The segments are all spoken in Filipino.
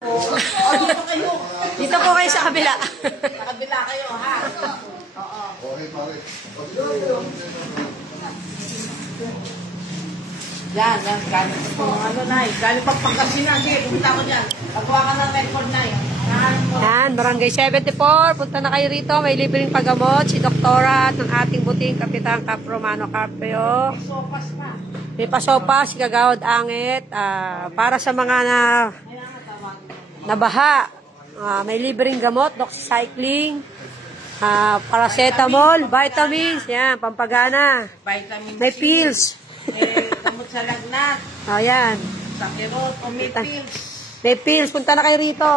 Oh, dito kayo. Dito po kayo sa kabila. Sa kabila kayo, ha? Oo. Okay, pare. Yan, galing po. Ano, Nay? Galing pang Pangasinan. Sige, pumunta ko dyan. Pagawa ka ng record, Nay. Yan, Barangay 74. Punta na kayo rito. May libreng paggamot. Si Doktora at ng ating buting Kapitan Cap Romano Carpio. Sopas pa. May pasopas, si Kagawad Angit. Para sa mga nabaha. May libreng gamot, doxycycline, paracetamol, vitamins, yan, pampagana. Vitamin May C. pills. Gamot sa lagnat. Ayan. Sa kirot. O may pills. May pills. Punta na kayo rito.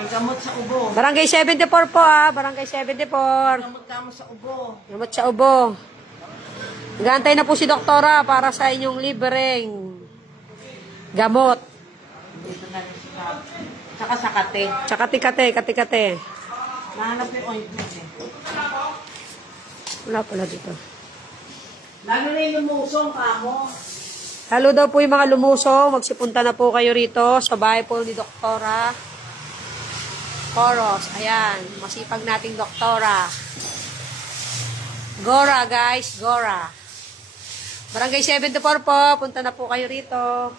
May gamot sa ubo. Barangay 74 po Barangay 74. Gamot kamo sa ubo. Gamot sa ubo. Nagantay na po si Doktora para sa inyong libreng gamot. Dito na rin siya. Saka sa kate. Tsaka kati-kati. Nahanap yung ointment eh. Wala pala dito. Lalo na yung lumusong kamo. Halo daw po yung mga lumusong. Magsipunta na po kayo rito sa bahay po ni Doktora Coros. Ayan. Masipag nating Doktora. Gora, guys. Gora. Barangay 74 po. Punta na po kayo rito.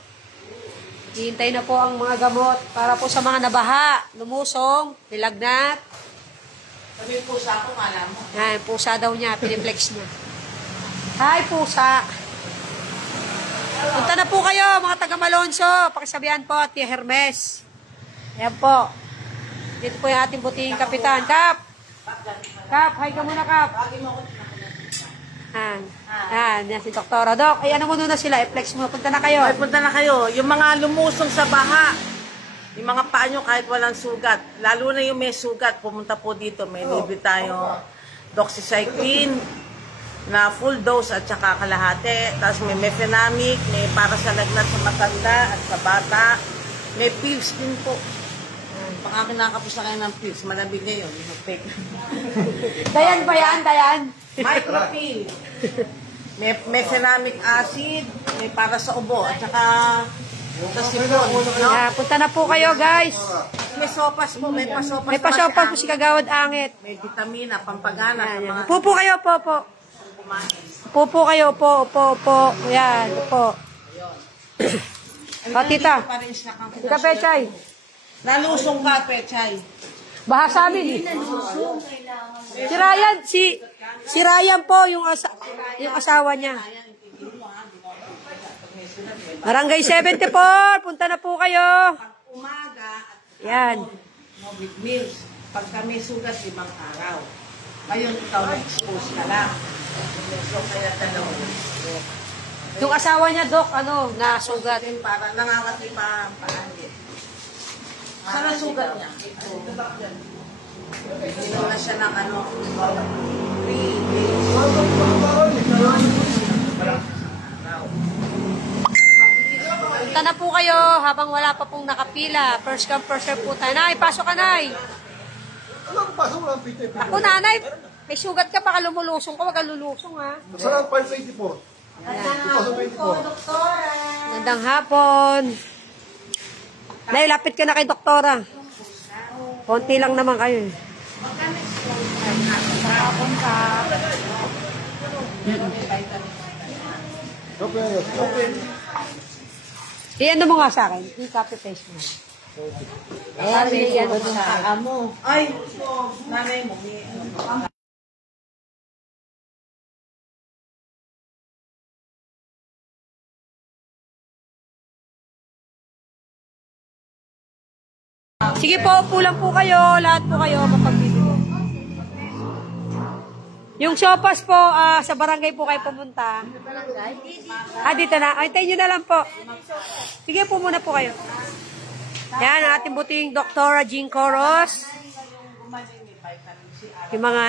Hihintay na po ang mga gamot para po sa mga nabaha, lumusong, nilagnat. Sabi yung pusa ko, kala mo. Yan, pusa daw niya. Piniplex niya. Hi, pusa. Punta na po kayo, mga taga Malonzo. Pakisabihan po at Tia Hermes. Ayan po. Dito po yung ating buting kapitan. Kap! Kap, hi ka muna, Kap. Yan si Doktora. Dok, ay ano muna sila, i-flex mo. Punta na kayo. Ay, punta na kayo. Yung mga lumusong sa baha, yung mga paa nyo kahit walang sugat, lalo na yung may sugat, pumunta po dito. May libre tayong doxycycline na full dose at saka kalahati. Tapos may mefenamic, may para sa lagnat sa matanda at sa bata. May pills din po. Pang akin nakakapos na kayo ng pills, malamig ngayon. Dayan ba yan, Dayan? Micropill. May mefenamic acid, may para sa ubo, at saka sa sipon. No? Punta na po kayo, guys. May sopas po, may pasopas. May pasopas po si Kagawad Angit. May vitamina, pampagana sa mga Pupo kayo, po. kumain. Pupo kayo, po. Yan, po. O, tita. Tita Pechay. Nalusong ka, Pechay. Baha sa amin, eh. Si Ryan po, yung asawa niya. Barangay 74, punta na po kayo. Umaga at Yan. with meals. Pagka may sugat, 5 araw. Ngayon, ikaw na-expose ka lang. So, kaya dalawa. Yung asawa niya, Dok, nasugat. Para nangangati pa ang paan. Saan ang sugat niya? Ito na siya ng 3 days. Punta na po kayo habang wala pa pong nakapila. First come, first serve po tayo. Nay, pasok ka, Nay. Ako, Nanay, may sugat ka, baka lumulusong ka. Wag ka lulusong, ha. Saan ang 584? Magandang hapon. Nay, lapit ka na kay Doktora. Konti lang naman kayo. Ano mo nga sa akin? I-copy paste mo. Ay, mo. Ay, nanay mo. Sige po, upo lang po kayo. Lahat po kayo mapagbibigay. Yung sopas po, sa barangay po kayo pumunta. Dito na. Ay, tayo nyo na lang po. Sige po muna po kayo. Yan, ang ating buting Doktora Jean Coros. Yung mga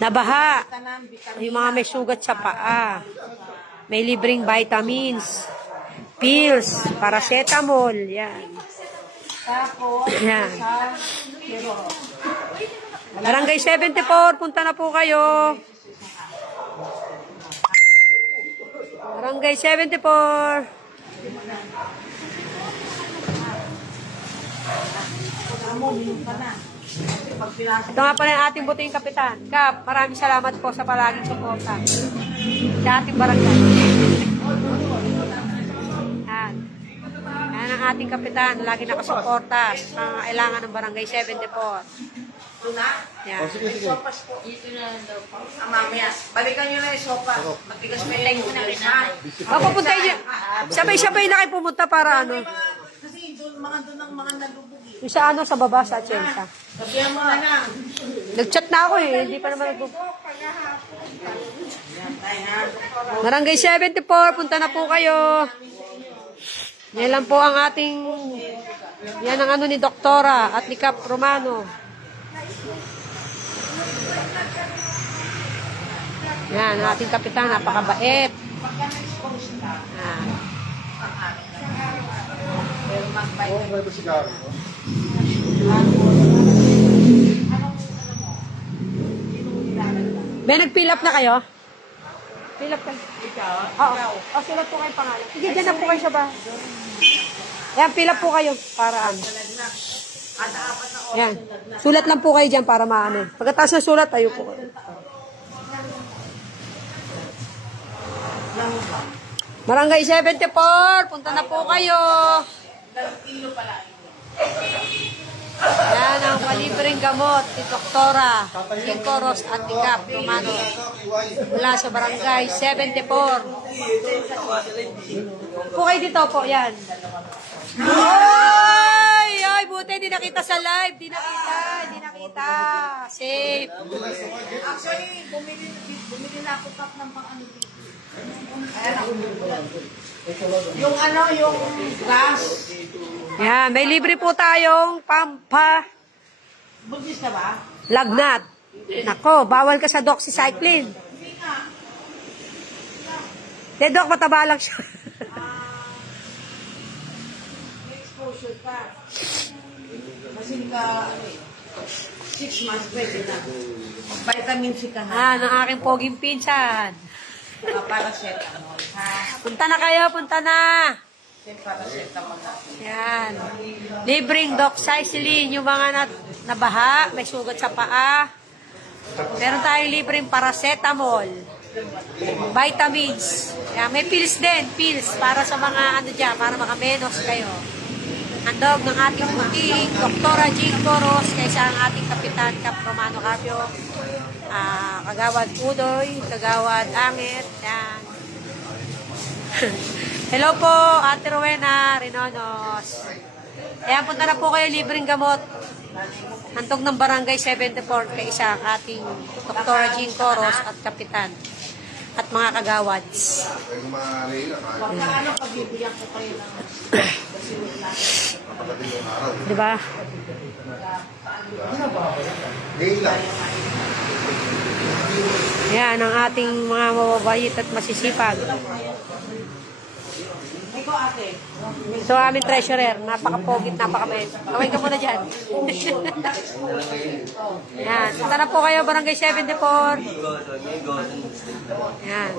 nabaha. Yung mga may sugat sa paa. May libreng vitamins. Pills. Paracetamol. Yan. Yan. Barangay 74, punta na po kayo. Barangay 74. Alam mo, minum ka na. Kasi pag pinasok Ito nga pala yung ating buting kapitan. Kap, maraming salamat po sa palaging suporta sa ating barangay. Yan. Yan ang ating kapitan. Lagi nakasuporta sa mga kailangan ng barangay 74. ito na. Yan. May sopas po. Dito na lang daw po. Mamaya. Balikan nyo na yung sopas. Matigas may lang ko na rin. Mapupunta nyo. Sabay-sabay na kayo pumunta para ano. Kasi doon ang mga nalubog eh. Yung sa ano, sa baba, sa Atienza. Sabihan mo na lang. Nag-chat na ako eh. Hindi pa naman Yan, tayo ha. Barangay 74, punta na po kayo. Yan lang po ang ating, yan ang ano ni Doktora at ni Cap Romano. Yan, ang ating kapitan, napakabait. Yan. May nag-fill up na kayo? Fill up kayo. Oo. O, sulat po kayo pangalan. Sige, dyan na po kayo sa bahay. Ayan, fill up po kayo para ano. Ayan. Sulat lang po kayo dyan para maano. Pagkatapos ng sulat, tayo po kayo. Barangay 74, punta na po kayo. Yan ang palibreng gamot ni Doktora Jincoros at ni Cap Romano mula sa Barangay 74. Po kayo dito po, yan. Ay, buti, di nakita sa live. Di nakita. Safe. Actually, bumili na ako kap ng pang-ano dito. Yung ano, yung glass. Yan, may libre po tayong Buntis na ba? lagnat. Nako, bawal ka sa doxycycline. Hindi nga. Dok, mataba lang siya. May exposure ka. Kasi ka, 6 months pwede na. Vitamin C ka na. Yan, ang aking poging pinsan. Paracetamol, ha? Punta na kayo, punta na. Paracetamol na. Yan. Libreng doxycycline, yung mga nabaha, may sugat sa paa. Meron tayong libreng paracetamol. Vitamins. Yan, may pills din, pills para sa mga ano dyan, para makamenos kayo. Handog ng ating puting, Doktora Jincoros, kaysa ang ating kapitan, Cap Romano Carpio. Kagawad Udoy, Kagawad Angit, yan. Hello po, Ate Rowena Rinonos. Ayan, punta na po kayo, libreng gamot. Hantog ng Barangay 74, kaisa ang ating Doktora Jincoros at Kapitan. At mga kagawads. Ano, pabibigyan ko kayo ng Diba? Yan ang ating mga mababait at masisipag. Ikaw, ate. So, aming treasurer, napaka-pogit, napaka-bait. Kaway ka muna dyan. Yan. Punta na po kayo, Barangay 74. Yan.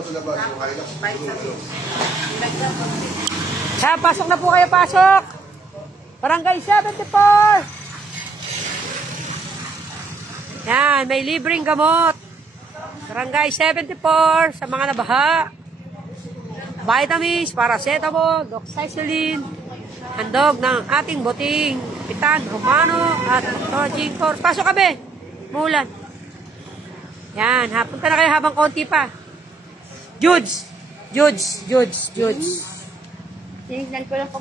Pasok na po kayo, pasok. Barangay 74. Yan, may libreng gamot. Barangay 74 sa mga nabaha. Vitamins, paracetamol, doxycycline. Handog ng ating buting Kapitan Romano at Dr. Jincoros. Pasok kami. Mulan. Yan, punta na kayo habang konti pa. Judes. Tinignan ko lang po.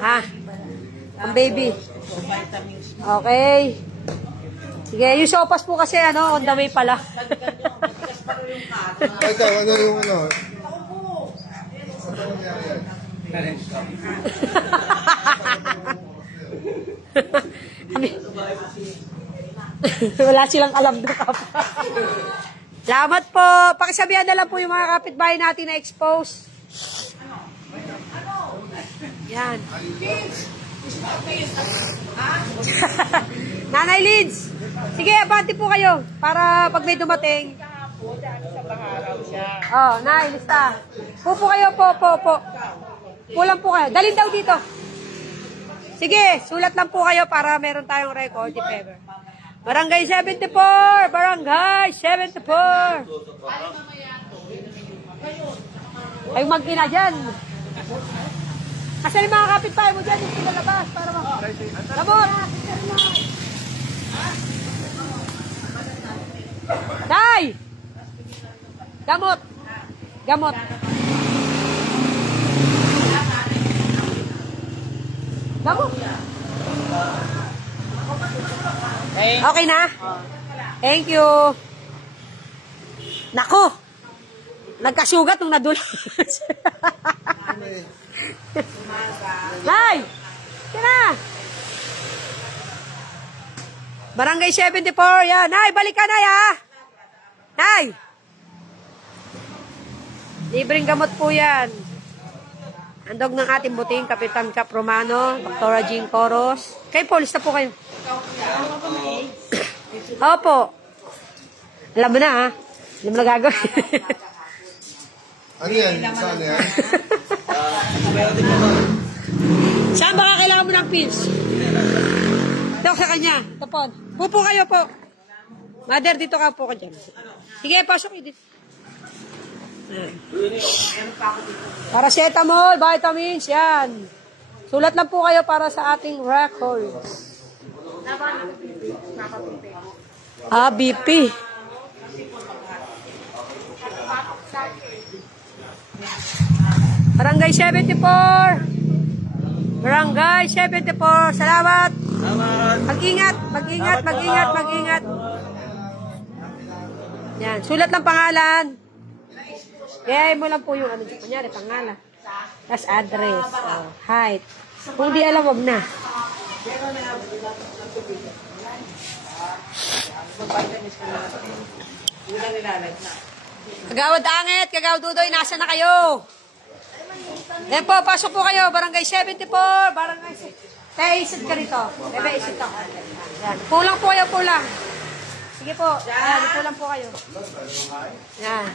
Ang baby. Okay. Sige, yung sopas po kasi on the way pala. Ito, ano yung ano? Wala silang alam doon. Salamat po. Pakisabihan na lang po yung mga kapitbahay natin na expose. Yan. Nanay Lids. Sige, abante po kayo para pag may dumating. Oh, Nay, lista. Po kayo, po. Pulang po kayo. Dalhin daw dito. Sige, sulat lang po kayo para meron tayong record if ever. Barangay 74! Barangay 74! Ay, mag-ina dyan. Asan yung mga kapitbahay mo dyan? Yung pinalabas para Gamot! Day! Gamot! Gamot! Gamot! Okay na? Thank you. Nako! Nagkasugat nung nadulas. Nay! Tira! Barangay 74, yan. Nay, balik ka, Nay, ha? Nay! Libreng gamot po yan. Andog ng ating buting, Kapitan Cap Romano, Dr. Jean Coros. Kayo po, lista po kayo. Opo. Alam mo na, ha? Alam mo na gagawin. Ano yan? Saan yan? Saan baka kailangan mo ng pins? Ito sa kanya. Ito po. Pupo kayo po. Mother, dito ka po ka dyan. Sige, pasok kayo dito. Paracetamol, vitamins, yan. Sulat lang po kayo para sa ating records. BP. Barangay 74. Barangay 74. Salamat. Mag-ingat, mag-ingat, mag-ingat, mag-ingat. Yan, sulat lang pangalan. Kaya mo lang po yung ano, kunyari, pangalan. Tapos address, height. Kung di alam, wag na. Kagawad Angit, Kagawad Dudoy, nasa na kayo? Yan po, pasok po kayo. Barangay 74, Barangay 74. Kaya isid ka rito. Bebe, isid ka. Yan. Pulang po kayo, pulang. Sige po. Yan, pulang po kayo. Yan.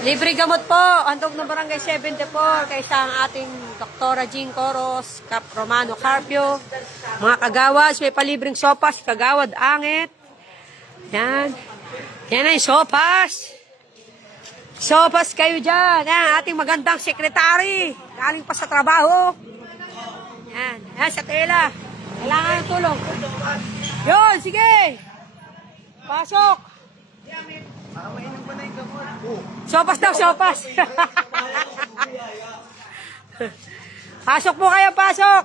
Libre gamot po. Handog ng Barangay 74. Kaysa ang ating Dr. Jean Coros, Cap Romano Carpio. Mga kagawas, may palibreng sopas. Kagawad Angit. Yan. Yan ay sopas. Sopas kayo dyan. Yan, ating magandang sekretary. Galing pa sa trabaho. Yan. Yan, sa tela. Kailangan ng tulong. Yun, sige. Pasok. Sopas daw, sopas. Pasok po kayo, pasok.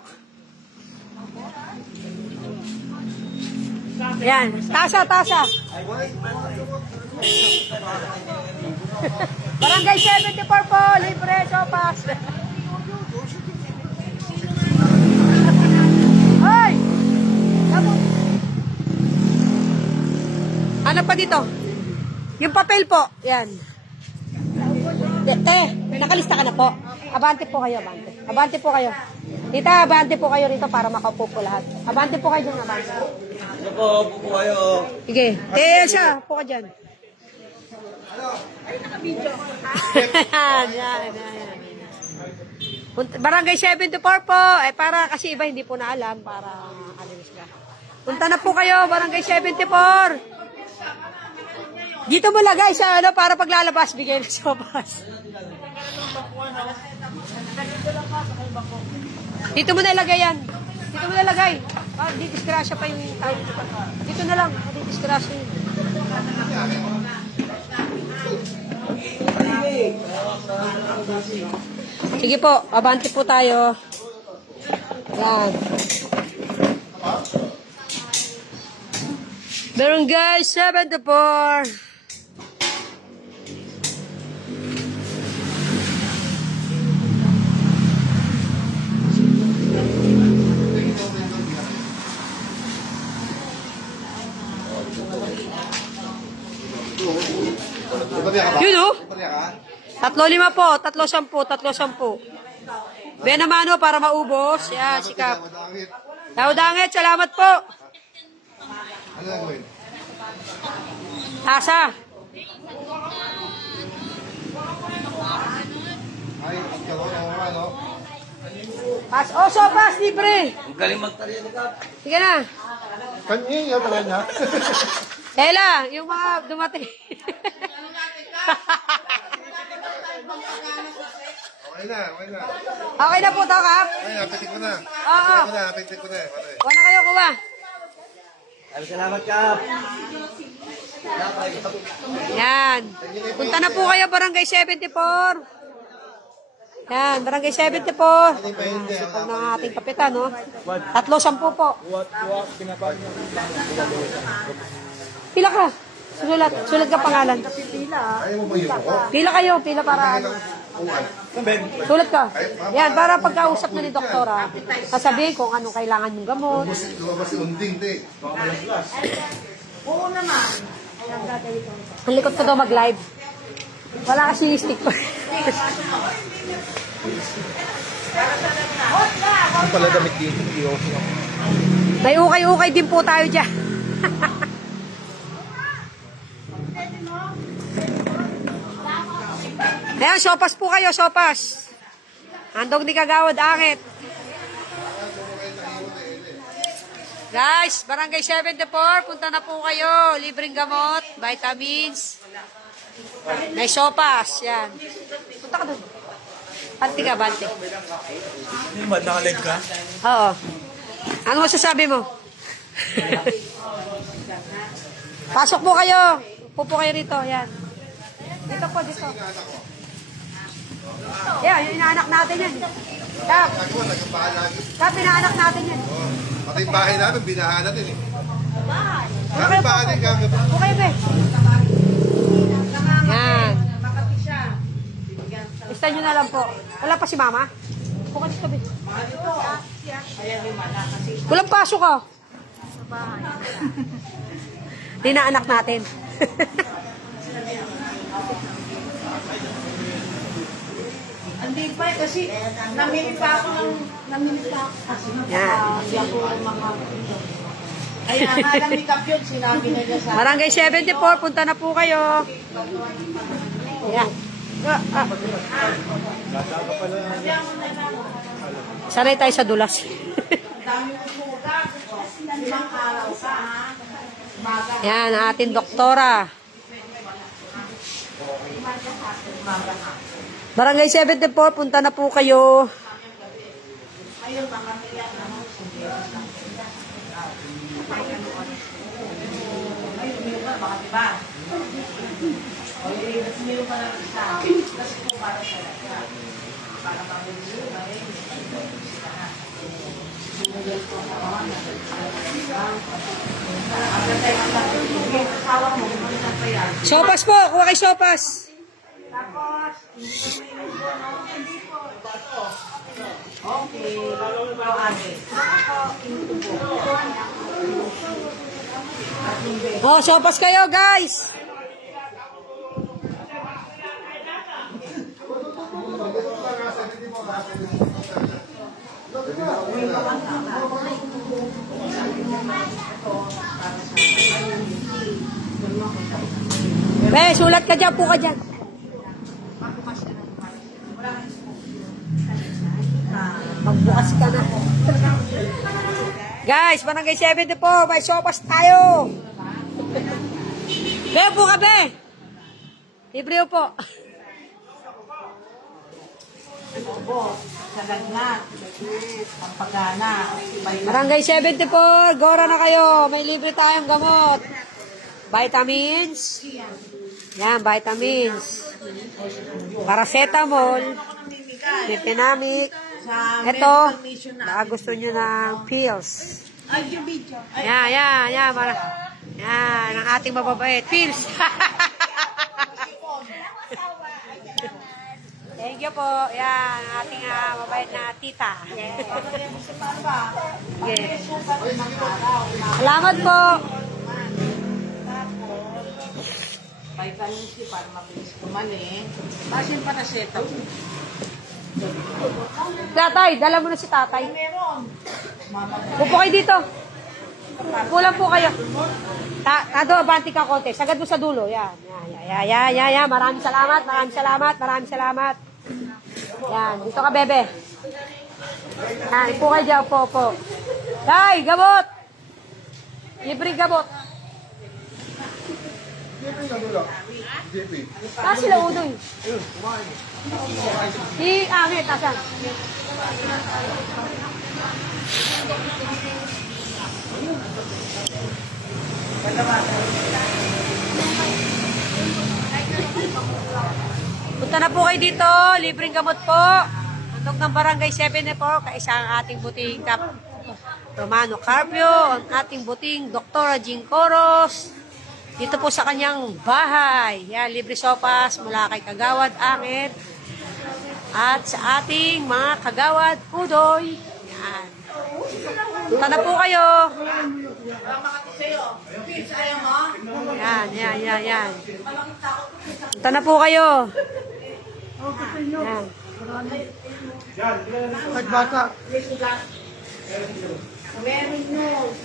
Yan, tasa, tasa. Barangay 74 po, libre, sopas. Hoy! Ano pa dito? Yung papel po. Yan. Nakalista ka na po. Abante po kayo, abante. Abante po kayo. Tita, abante po kayo rito para makaupo po lahat. Abante po kayo dyan, abante. Ano po? Upo po kayo. Sige. Siya, po ka dyan. Ay, naka-video. Yan. Barangay 74 po. Para kasi iba hindi po na alam. Para alinis ka. Punta na po kayo, Barangay 74. Dito mo lagay sa ano para paglalabas bigay ng sopas. Dito mo na ilagay yan. Dito mo na ilagay. Di disgrasya pa yung tao. Dito na lang. Di disgrasya yun. Sige po. Abante po tayo. Yan. Barangay 74. Yun o. 3-5 po, 3-10, 3-10. Benamano para maubos. Yan, sikap. Daudangit, salamat po. Ano gagawin? Tasa. Ay, ikaw, ano? Oh, sopas, libre. Ang galing magtarya ni Kap. Sige na. Kanya yung talaga niya. Ella, yung mga dumating. Okay na, okay na. Okay na po to, Kap? Ay, napitik ko na. Oo. Napitik ko na. Pare. Kuha na kayo, kuha. Salamat, Kap. Yan. Punta na po kayo, Barangay 74. Yan, Barangay 74. Sipag ng ating kapitan, no? 3-10 po. Pila ka. Sulat ka pangalan. Ayaw mo ba yun ako? Pila kayo, pila para ano. Sulat ka. Yan, para pagkausap na ni doktora, sasabihin kung anong kailangan yung gamot. Lumabas si Unding, te. Oo naman. Ang likod ko daw mag-live. Wala kasi stick pa. Ang pala damit dito. May ukay-ukay din po tayo dyan. Ayan, sopas po kayo, sopas. Handog ni Kagawad Angit. Guys, Barangay 74, punta na po kayo. Libreng gamot, vitamins. May sopas, yan. Punta ka doon. Banti ka, banti. Hindi ba nakalag ka? Oo. Ano masasabi mo? Pasok po kayo. Pupo kayo rito, yan. Dito po, dito. Yan, yung inaanak natin yan. Kap, Kap, inaanak natin yan. Pati yung bahay namin, binahan natin eh. Kami bahay natin gagawin. Okay, be. Yan. Basta nyo na lang po. Wala pa si mama? Bukas dito, be. Walang pasok ka. Dinaanak natin. Hindi pa kasi namili pa ako kasi Yan. hindi ako mga ay alam ni Kap yun, sinabi na niya sa Barangay 74, punta na po kayo. Yan. Sanay tayo sa dulas. dami ng sugat. Limang araw ka ha. Umaga. Yan, ang ating doktora. Barangay 74, punta na po kayo. Ayun ba kami yan ano? Ay, umiyo ka, baka diba? Okay, umiyo ka lang isa. Kasi po para sa lahat. Para mabilis yun, ay, Sopas po, kuha kay sopas. okay. Ate. Oh, sopas kayo, guys. Sulat ka dyan, po ka dyan. Magbukas ka na. Guys, Barangay 74, may sopas tayo. Be, po ka, be. Libre po. Sa lagnat. Pampagana. Barangay 74, gora na kayo. May libre tayong gamot. Vitamins. Yan, vitamins. Paracetamol. Metinamic. Ito, baka gusto nyo ng pills. Yan, yan, yan. Yan, ang ating mababait. Pills. Thank you po. Yan, ang ating mabait na tita. Yes. Salamat po. Vitamin C para mabilis kumain. Tapos yung paracetamol. Tatay, dala mo na si tatay. Meron. Upo kayo dito. Pulang po kayo. Tado, abanti ka konti. Sagad mo sa dulo. Yan. Yan. Maraming salamat. Yan. Dito ka, bebe. Yan, ipo kayo dyan, po. Tay, gamot! Libreng gamot. Saan sila udoy? Si Angit, asan? Punta na po kayo dito, libreng gamot po. Handog ng Barangay 74, kaisa ang ating buting Kap Romano Carpio, ang ating buting Dr. Jean Coros. Dito po sa kanyang bahay. Yan, libre sopas mula kay Kagawad Angit. At sa ating mga Kagawad Udoy. Yan. Punta na po kayo. Yan. Punta na po kayo. Yan.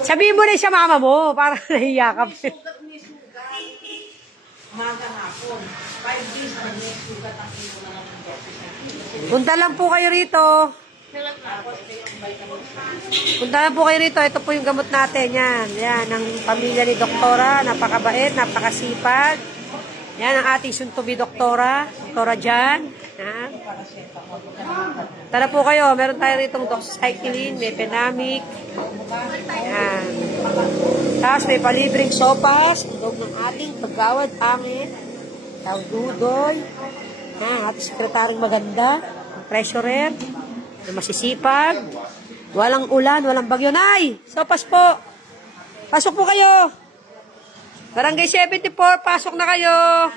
Sabihin mo na sa mama mo para nahiya ka. Punta lang po kayo rito. Ito po yung gamot natin. Yan ang pamilya ni Doktora. Napakabait, napakasipag. Yan ang ating suntubi Doktora. Doktora Jan. Yan. Tara po kayo. Meron tayo rito doxycycline, may penamic. Yan. Tapos may palibreng sopas. Handog ng ating Kagawad Angit. Tawdudoy. Yan. Ating sekretaryong maganda. Treasurer. Na masisipag. Walang ulan, walang bagyo. Nay! Sopas po. Pasok po kayo. Barangay 74, pasok na kayo.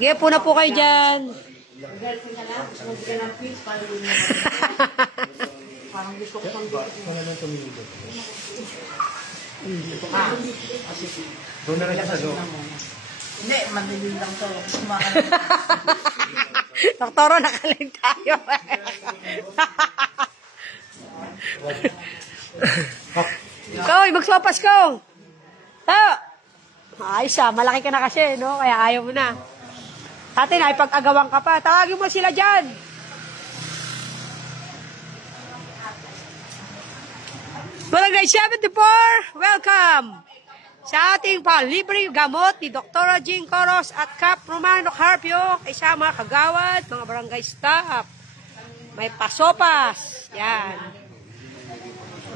Sige, po na po kayo dyan. Doon na rin siya sa loob. Hindi, madilim lang to. Doktoro, nakaling tayo. Ikaw, magsopas ko. Tayo. Ayos malaki ka na kasi, no? Kaya ayaw mo na. Ate, naipag-agawang ka pa. Tawagin mo sila dyan. Barangay 74, welcome sa ating palibreng gamot ni Dr. Jean Coros at Kap Romano Carpio, isa mga kagawad, mga barangay staff. May pasopas. Yan.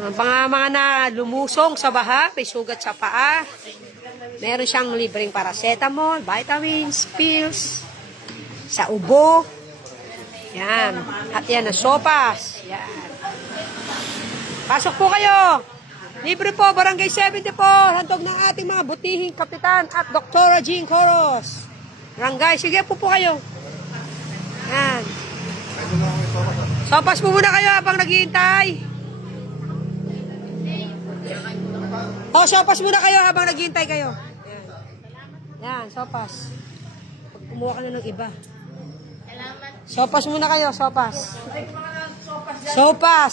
Mga na lumusong sa baha, may sugat sa paa. Meron siyang libreng paracetamol, vitamins, pills, sa ubo. Yan. At yan na sopas. Yan. Pasok po kayo. Libre po, Barangay 74. Handog ng ating mga butihing kapitan at Dr. Jean Coros. Barangay, sige po kayo. Yan. Sopas po muna kayo habang naghihintay. Sopas muna kayo habang naghihintay kayo. Yan, sopas. Pag kumuha ka na ng iba. Sopas muna kayo, sopas. Sopas.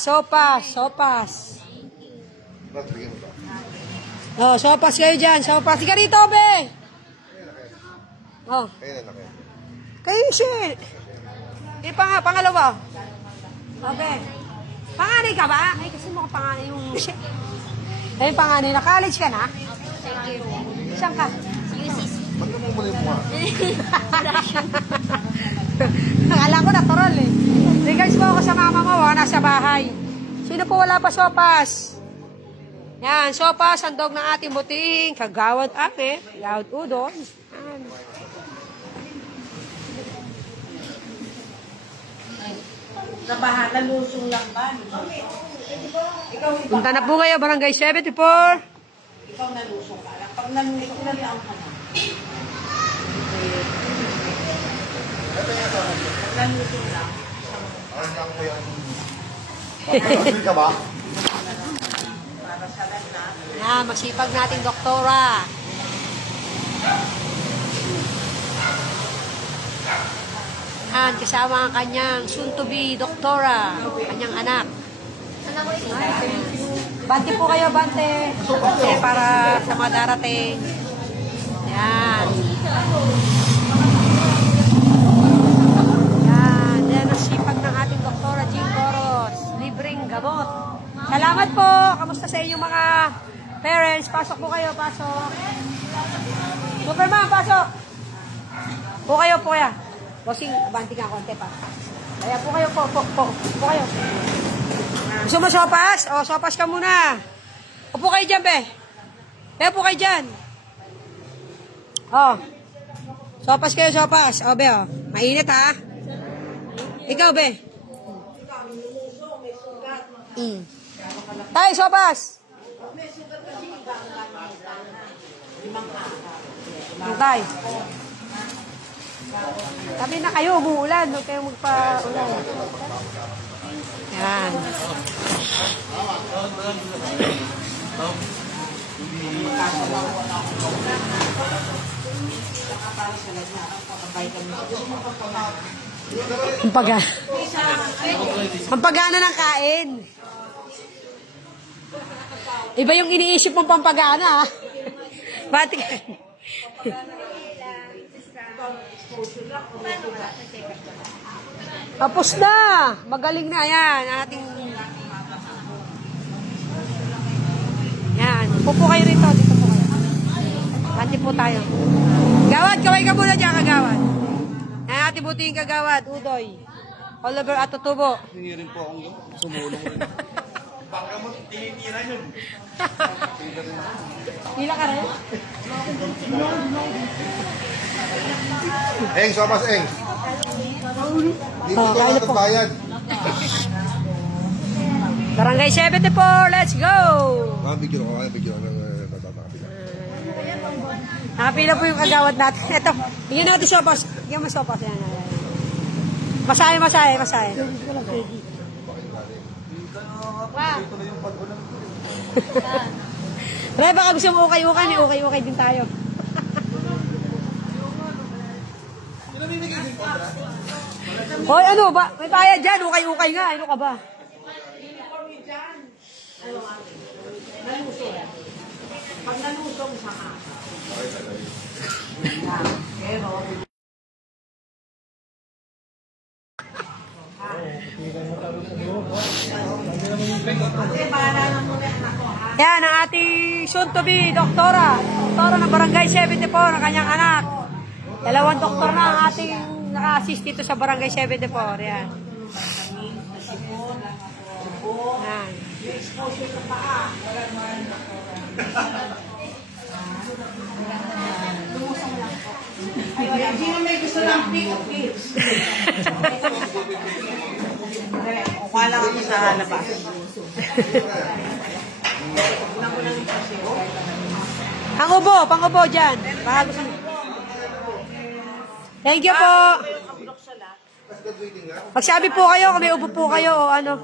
Sopas kayo dyan, sopas. Sige rito, be! Kayo shit! Pangalawa. Okay. Panganay ka ba? Ay, kasi mo ka panganay yung shit. Ay, panganay na. College ka na? Saan ka? Ba't mo muna yung mukha? Akala ko natural eh. Regards po ako sa mama mo, nasa bahay. Sino po wala pa sopas? Yan, sopas, handog ng ating buting, Kagawad Angit, Kagawad Udoy. Yan. Nabahala, lusong lang ba? Punta na po kayo, Barangay 74. Ikaw nalusong ka lang. Pag nalusong na lang ka na. Pag nalusong lang. Ano lang mo yan? Pag-nalusong ka ba? Para sa lahat. Yan, masipag nating doktora. Yan, kasama ang kanyang soon-to-be doktora, kanyang anak. Bante po kayo, bante. Kasi para sa mga darating. Yan. Yan, yan ang sipag ng ating Doktora Jean Coros. Gamot. Salamat po. Kamusta sa inyong mga parents? Pasok po kayo, pasok. Superman, pasok. Po kayo, po kaya. Bossing, abanti ka konti pa. Kaya po kayo, po kayo. Gusto mo sopas? O, sopas ka muna. Upo kayo dyan, be. Kaya po kayo dyan. O. Sopas kayo, sopas. O, be, o. Mainit, ha? Ikaw, be. Tay, sopas. Tay. Sabi na kayo, umuulan. Huwag kayong magpa-ulan. Yan. Ang pagana ng kain. Iba yung iniisip mong pampagana, ha? Batik. Tapos na. Magaling na. Yan. Ating... Yan. Pupo kayo rito. Dito po kayo. Bati po tayo. Gawad, kaway ka muna dyan, kagawad. Yan, ating buting kagawad. Udoy. Oliver Atutubo. Hindi rin po akong sumulong rin. Baka mo, tinitira yun. Hila ka rin? Eng, sopas, Eng. Hindi mo ito ang bayad. Barangay 74, let's go! Bigyan ko. Nakapila po yung kagawad natin. Ito, bigyan natin sopas. Bigyan mo sopas. Yan. Masahe. Re, baka gusto mo ukay-ukay. Ukay-ukay din tayo. Hoy, ano ba? May bayad dyan. Ukay-ukay nga. Ano ka ba? Pag nalusong sa pero yan ang ating soon to be doktora ng Barangay 74 ng kanyang anak. Dalawang doktor na ang ating naka-assist dito sa Barangay 74. Yan. Yan. Sino may gusto ng pick of kids? Kuha lang ako sa labas. Pang-ubo dyan. Thank you po. Magsabi po kayo kung may ubo po kayo o ano.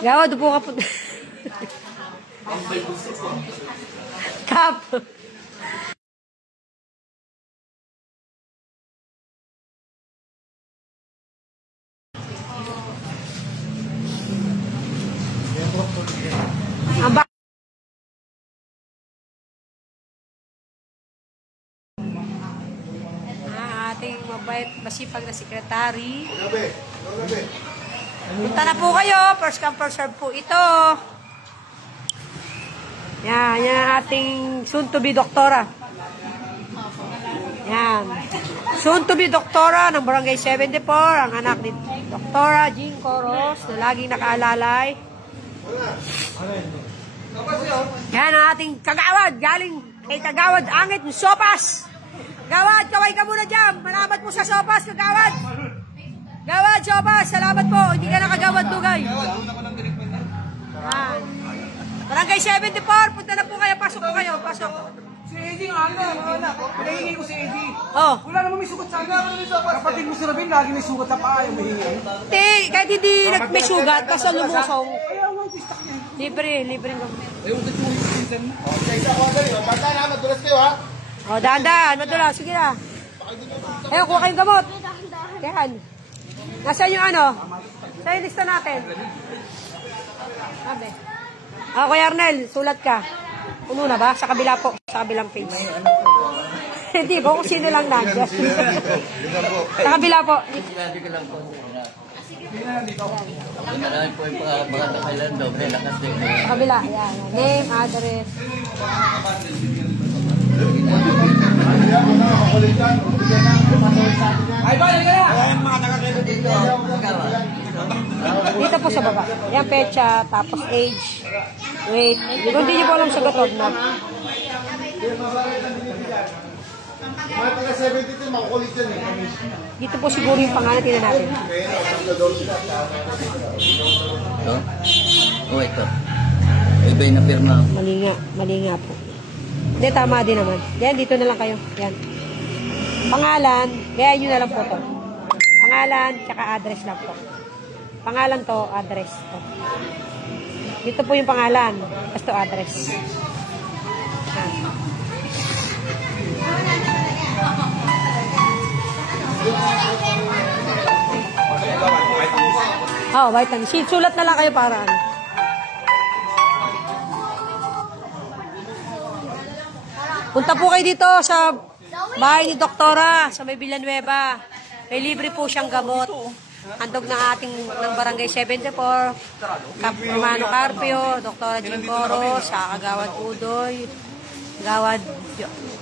Gawad, upo ka po. Kap. Ang ating mabait, masipag na sekretary. Punta na po kayo. First come, first serve po ito. Yan ang ating soon to be doktora. Yan. Soon to be doktora ng Barangay 74, ang anak ni Doktora Jean Coros, na laging nakaalalay. Yan ang ating kagawad, galing kay kagawad Angit ng Sopas. Gawad, kaway ka muna dyan. Malamat po sa Sopas, kagawad. Gawad, Sopas, salamat po. Hindi ka nakagawad, Dugay. Yan. Barangay 74, punta na po kayo. Pasok po kayo, pasok. Si Eddie nga, wala. Pinahingi ko si Eddie. Oh. Wala naman may sugat sa akin. Kapatid mo si Rabin, lagi may sugat sa paa. Yung mahingi. Kahit hindi may sugat, basta lumusong. Libre nga. Ayun, ito yung pinsan mo. Bata na, madulas kayo ha. Oh, dahan-dahan, madulas. Sige na. Ayun, kuha kayong gamot. Yan. Nasaan yung ano? Sa yung lista natin. Sabi. Kuya Arnel, sulat ka. Puno na ba? Sa kabila po. Sa kabilang page. Hindi po, kung sino lang nandiyan. Sa kabila po. Marami po yung mga nakailan doble lakas din. Sa kabila, yan. Name, address. Ay ba, yan na! Ayan mga nakakita dito. Dito po sa baba. Yan, pecha, tapos age, weight. Kung hindi niyo po alam sa gatod na. Mga taga 72, makukulit yan eh. Dito po siguro yung pangalan, tingnan natin. Ito? Oh, ito. Iba yung napirma. Mali nga po. Hindi, tama din naman. Yan, dito na lang kayo. Yan. Pangalan, gaya nyo na lang po to. Pangalan, tsaka address lang po. Pangalan to, address to. Dito po yung pangalan, tapos to address. Yan. Oh, vitamin C. Sulat na lang kayo para ano. Punta po kayo dito sa bahay ni Doktora sa may Villanueva. May libre po siyang gamot. Handog ng ating ng Barangay 74, Kap Romano Carpio, Doktora Gincoro, sa Kagawad Udoy, Gawad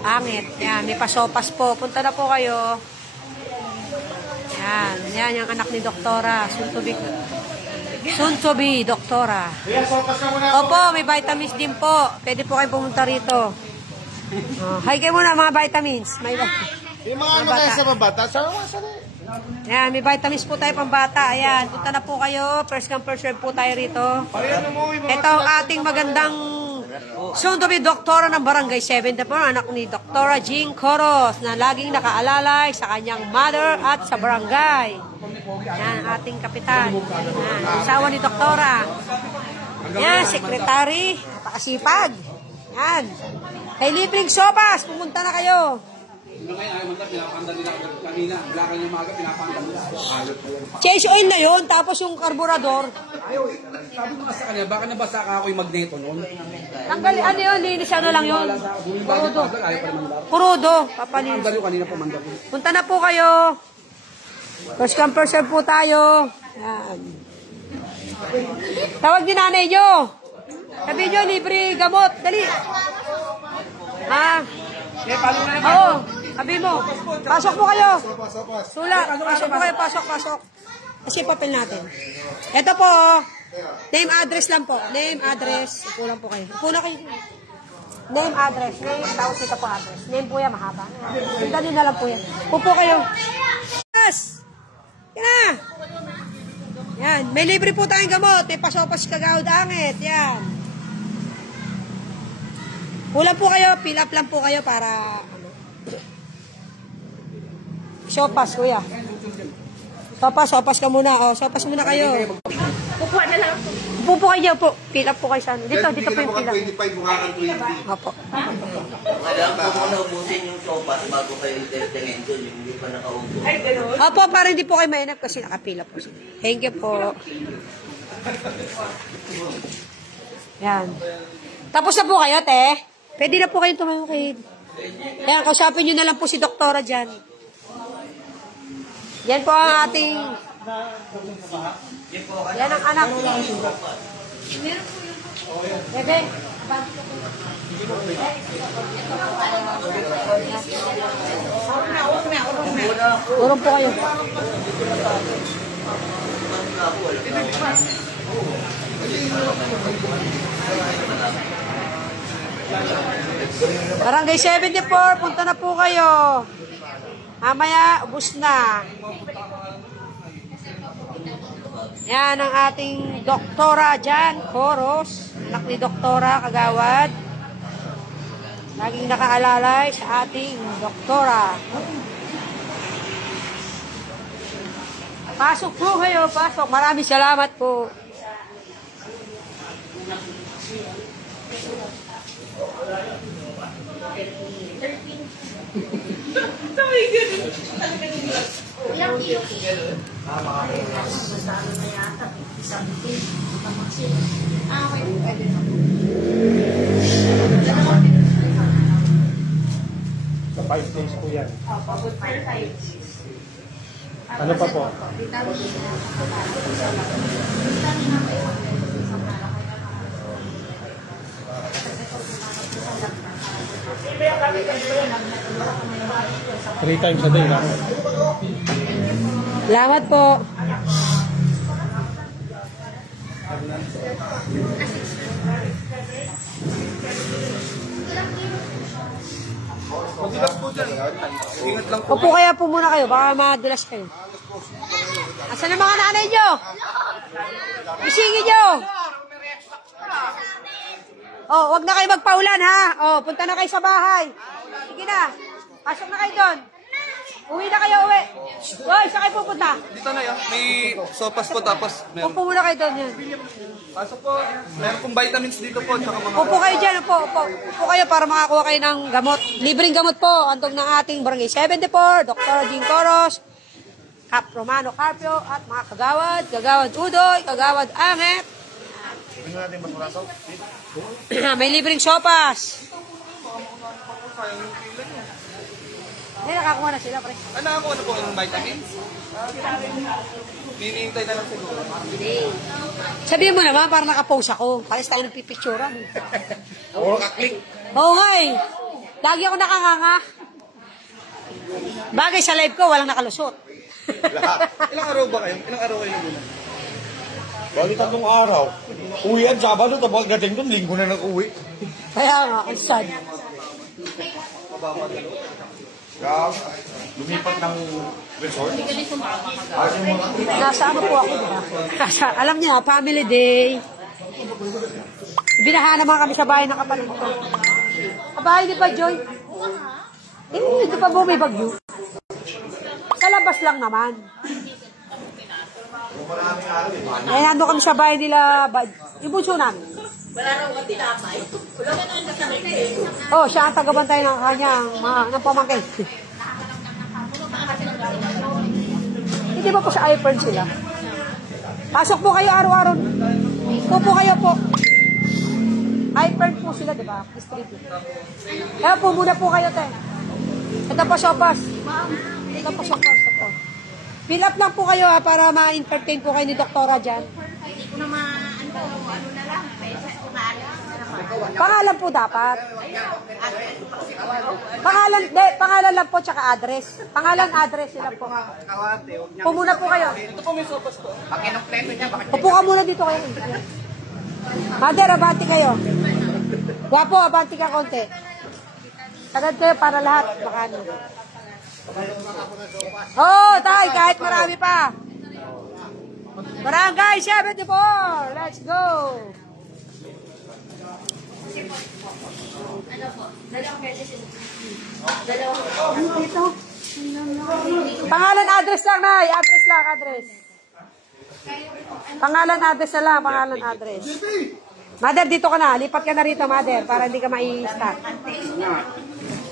Angit. Yan, may pasopas po. Punta na po kayo. Yan yung anak ni Doktora. Soon to be Doktora. Opo, may vitamins din po. Pwede po kayo pumunta rito. Hi kayo muna mga vitamins. May Yung mga ano kayo sa babata, sa mga Ayan, may vitamins po tayo pang bata. Ayan, punta na po kayo. First come, first serve po tayo rito. Ito ang ating magandang soon to be Doktora ng Barangay 74, anak ni Doktora Jean Coros, na laging nakaalalay sa kanyang mother at sa barangay. Yan, ating kapitan. Yan, asawa ni Doktora. Yan, sekretary, napakasipag. Yan. Kay libreng sopas, pumunta na kayo. Ngayon ayaw man pinapandal nila kanina. Blakan yung maga, pinapandal nila. Chase oil na yun, tapos yung karburador. Ayaw eh. Sabi ko nga sa kanya, baka nabasa ka ako yung magneto noon. Tanggal, ano yun, linis ano lang yun. Purudo. Ayaw pa naman daw. Purudo, papalinis. Mandal yung kanina po mandal. Punta na po kayo. First come, first serve po tayo. Yan. Tawag din nanay nyo. Sabihin nyo, libre gamot. Dali. Ha? Oo. Sabi mo. Pasok po kayo. Sula. Pasok po kayo. Pasok. Kasi papel natin. Ito po. Name, address lang po. Name, address. Upo lang po kayo. Upo na kayo. Name, address. Name, tapos ito po address. Name po yan, mahaba. Dali na lang po yan. Upo kayo. Yes! Yan na! Yan. May libre po tayong gamot. May pasopas Kagawad Angit. Yan. Ulan po kayo. Fill up lang po kayo para sopas, kuya. Sopas ka muna. O, sopas muna kayo. Kukuha na lang. Upo po kayo po. Fill up po kayo sa ano. Dito po yung fill up. 25, mukha kang 20. Opo. Kailangan po muna ubusin yung sopas bago kayo tingin doon, yung hindi pa nakaubo. Ay, gano'n. Opo, para hindi po kayo mainap kasi nakapila po sila. Thank you po. Yan. Tapos na po kayo, te. Pwede na po kayong tumayo kay... Yan, kausapin nyo na lang po si Doktora dyan. Yan po ang ating... Yan ang anak. Bebe. Urong po kayo. Barangay 74, punta na po kayo. Mamaya, ubus na. Yan ang ating Doktora Jan Coros, anak ni Doktora Kagawad. Laging nakaalalay sa ating Doktora. Pasok po kayo, pasok. Maraming salamat po. Ano pa po? Three times a day lang. Salamat po. Matigas po dyan. Ingat lang po. Upo kaya po muna kayo, baka madulas kayo. Asan ang mga nanay nyo? Isingin nyo! Oh, wag na kayo magpaulan ha. Oh, punta na kayo sa bahay. Sige na. Pasok na kayo doon. Uwi na kayo, uwi. Hoy, saan kayo pupunta? Dito na yan. May sopas po tapos meron. Upo muna kayo doon. Yan. Pasok po. Meron pong vitamins dito po. Tsaka mga... Upo kayo dyan, upo, upo. Upo kayo para makakuha kayo ng gamot. Libreng gamot po. Antog ng ating Barangay 74, Dr. Jean Coros, Cap Romano Carpio, at mga kagawad, kagawad Udoy, kagawad Anget. May libreng sopas. Hindi, nakakuha na sila, pre. Ano ako po yung vitamins? Hinihintay na lang siguro. Sabihin mo naman, para nakapost ako. Pares tayo nagpipicturean. Oo, kaklik. Oo nga eh. Lagi ako nakanganga. Bagay sa live ko, walang nakalusot. Ilang araw ba kayo? Ilang araw kayo muna? Bali 3 araw. Uwi ang Sabado, tapos gating doon, linggo na nag-uwi. Kaya nga, ang sad. Kaya, lumipat ng resort. Nasa ano po ako, diba? Nasa, alam niya, family day. Binahan naman kami sa bahay ng kapatid ko. Sa bahay di ba, Joy? Hindi pa po may bagyo. Sa labas lang naman. Ay, nando kami sa bahay nila, yung bunso namin. Wala raw ka tinapay. Wala ka nang kasama Oh, siya ang tagabantay ng kanyang ng pamangkin. Hindi ba po sa iPhone sila? Pasok po kayo araw-araw. Pupo kayo po. iPhone po sila, di ba? Distribute. Kaya po, muna po kayo, te. Ito po, sopas. Ito po, sopas. Ito po. Fill up lang po kayo ha, para ma-entertain po kayo ni Doktora dyan. Hindi ko na ano na lang. Pangalan po dapat. Pangalan lang po, tsaka address. Pangalan, address, sila po. Pumuna po kayo. Ito po may sopas po. Upo ka muna dito kayo. Mother, abanti kayo. Wapo, abanti ka konti. Sagad kayo para lahat. Baka ano. Oh, tay, kahit marami pa. Barangay 74. Let's go. Dito. Pangalan, address lang, Nay. Address lang, address. Pangalan, address na lang. Pangalan, address. Mother, dito ka na. Lipat ka na rito, Mother, para hindi ka mai-start.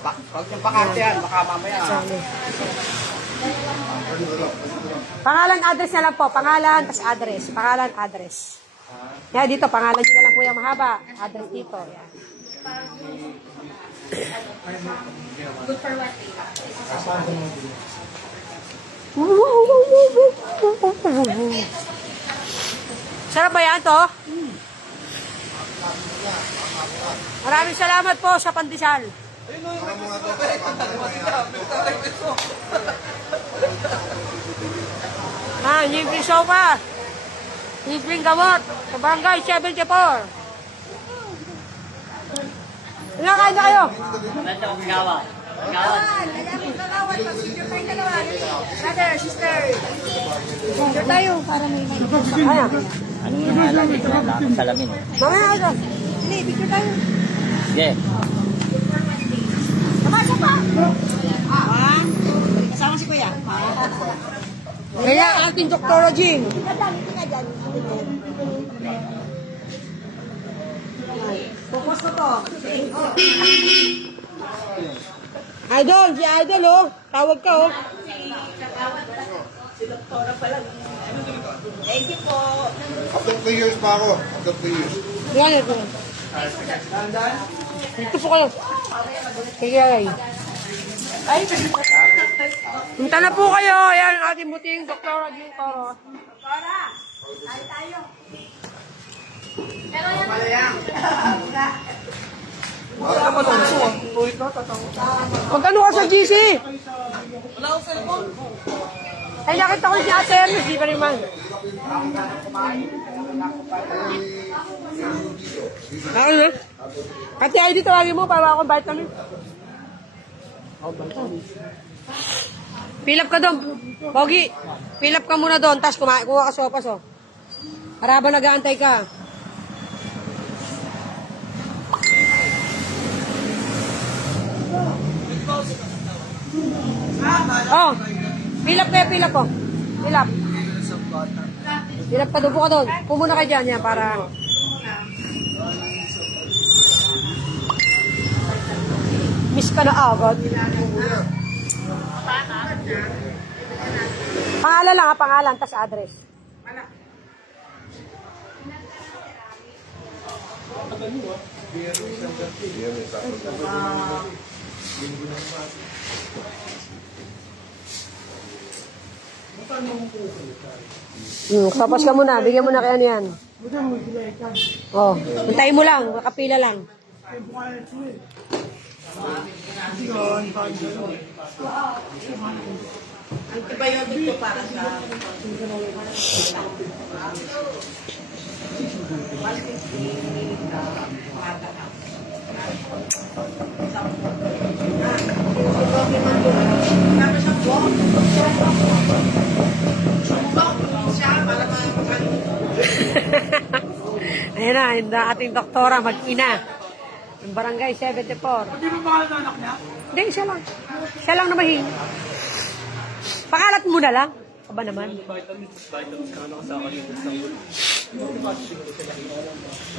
Pag yung pakarte yan, baka mamaya. Pangalan, address na lang po. Pangalan, tas address. Pangalan, address. Yan, dito, pangalan nyo na lang po yung mahaba. Address dito. Yan. Good for what? Sarap ba yan to? Maraming salamat po sa pandesal. Libreng sopa. Libreng gamot. Sa Barangay 74. Ilang kain na kayo? Brother, sister. Picture tayo para may... Ayan. Ano yung nalang dito na salamin eh? Mamaya ako. Hindi, picture tayo. Sige. Pumasok pa. Kasama si Kuya. Kaya ating Dr. Jean. Focus ko to. Idol, si Idol oh. Tawag ka oh. Si Doktora pala. Thank you po. After 3 years pa ako. After 3 years. Yan ito. Ito po kayo. Sige ay. Punta na po kayo. Ayan ang ating buting Dr. Gincoro. Magkano ka sa GC? Wala akong cellphone. Ay, nakita ko si Ate Ernest, di pa rin man. Ako na. Ate, ay dito tawagin mo para akong vitamin. Fill up ka doon. Pogi, fill up ka muna doon, tapos kuha ka sopas, oh. Para ba nag-aantay ka? Oh, fill up kayo, fill up, oh. Fill up. Fill up ka doon, buka doon. Pumuna ka dyan, yan, para... Miss ka na agad. Pangalan lang, ha, pangalan, tas address. Sopas ka muna, bigyan mo na kaya niyan. Oh, hintayin mo lang, makapila lang. Antibiotic ko para sa... Ayan na, yung ating doktora, mag-ina. Yung barangay 74. Hindi mo mahal na anak niya? Hindi, siya lang. Siya lang na mahingi. Pakalat mo na lang. Aba naman.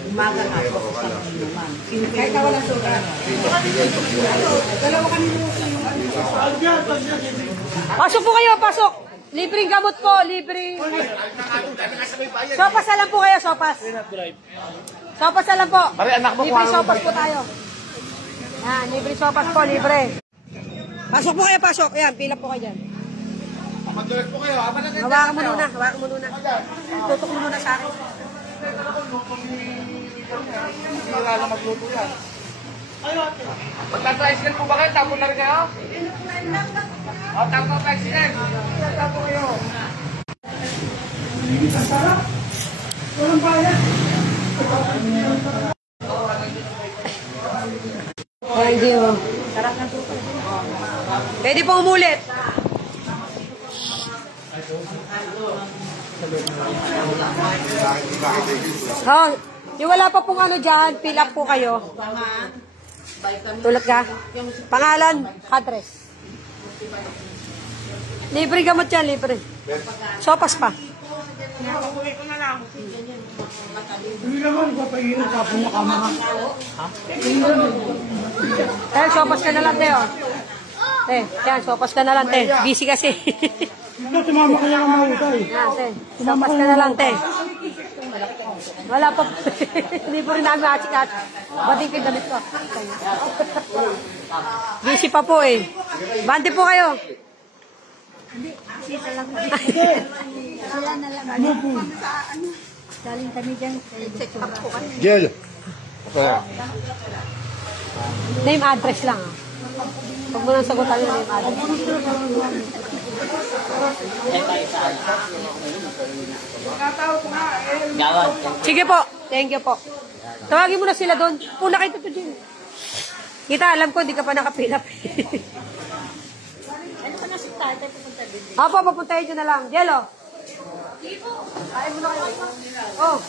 Umaga nga po sa naman. Kahit na walang sugat. Pasok po kayo, pasok. Libreng gamot po, libreng... Sopas na lang po kayo, sopas. Sopas na lang po. Libreng sopas po tayo. Yan, libreng sopas po, libre. Pasok po kayo, pasok. Ayan, pila po kayo dyan. Madulas po kayo. Hawakan mo muna, hawakan mo muna. Tutok mo muna sa akin. Hindi lang magluto yan. Magta-tricycle po ba kayo? Tapon na rin kayo? O, tapon pa accident. Tapon kayo. Walang bayan. Thank you. Pwede po umulit. Oh, yung wala pa pong ano dyan, fill up po kayo. Tulad ka. Pangalan, address. Libre gamot yan, libre. Sopas pa. Hindi naman, papahinit ka po makama. Eh, sopas ka na lang, Teo. Yan, sopas ka na lang, Te. Busy kasi. Ito, tumama ka lang ang mahutay. Yan, Te. Sopas ka na lang, Te. Wala pa. Hindi po rin namin achikat. Bating ko yung damit ko. Busy pa po eh. Bante po kayo. Sila na lang. Galing kami dyan. Check up po kami. Gel. Name address lang. Huwag mo nang sagutan yung name address. Sige po. Thank you po. Tawagin mo na sila doon. Puna kayo to dyan. Kita, alam ko, hindi ka pa nakapilap. Ano ka na si tatay pupunta din? Apo, papuntahin nyo na lang. Jello. Kain mo na kayo. Oh.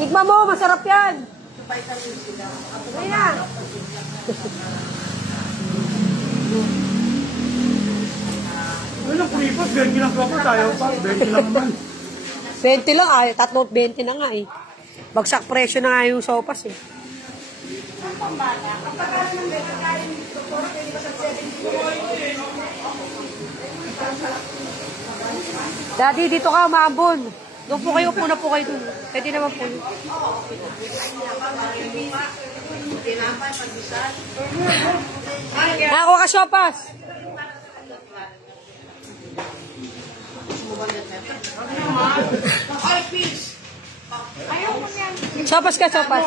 Tikma mo, masarap yan. Ayan. Ano, puripat, 20 lang ka pa tayo. 20 lang naman. 20 lang, ay, 3.20 na nga eh. Bagsak presyo na nga yung sopas eh. Daddy, dito ka, maambon. Doon po kayo, upo na po kayo doon. Pwede naman po yun. Nako ka sopas. Sopas ka, sopas.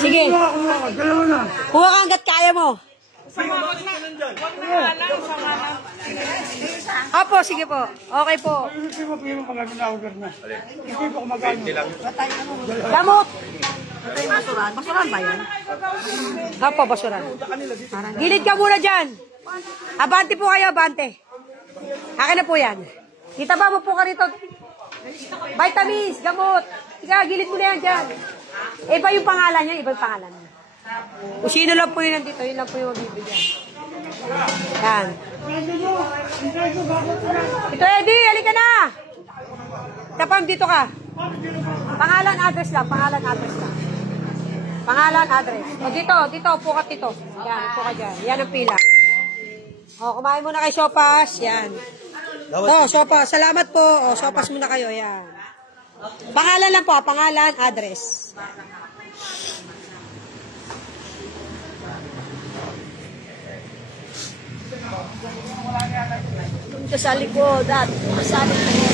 Sige. Kuha ka hanggat kaya mo. Opo, sige po. Okay po. Gamot. Basuran ba yan? Opo, basuran. Gilid ka muna dyan. Abante po kayo, abante. Akin na po yan. Kita ba mo po ka rito? Vitamins, gamot. Ika, gilid mo na yan dyan. Iba yung pangalan niya, iba yung pangalan niya. Kung sino lang po yun nandito, yun lang po yung mabibigyan. Yan. Ito, Eddie, halika na. Tapam, dito ka. Pangalan, address lang. Pangalan, address lang. Pangalan, address. O, dito, upo ka dito. Yan, upo ka dyan. Yan ang pila. O, kumain muna kay Sopas. Yan. O, Sopas. Salamat po. O, Sopas muna kayo. Yan. Pangalan lang po. Pangalan, address. Ito sa likod. Ito sa likod.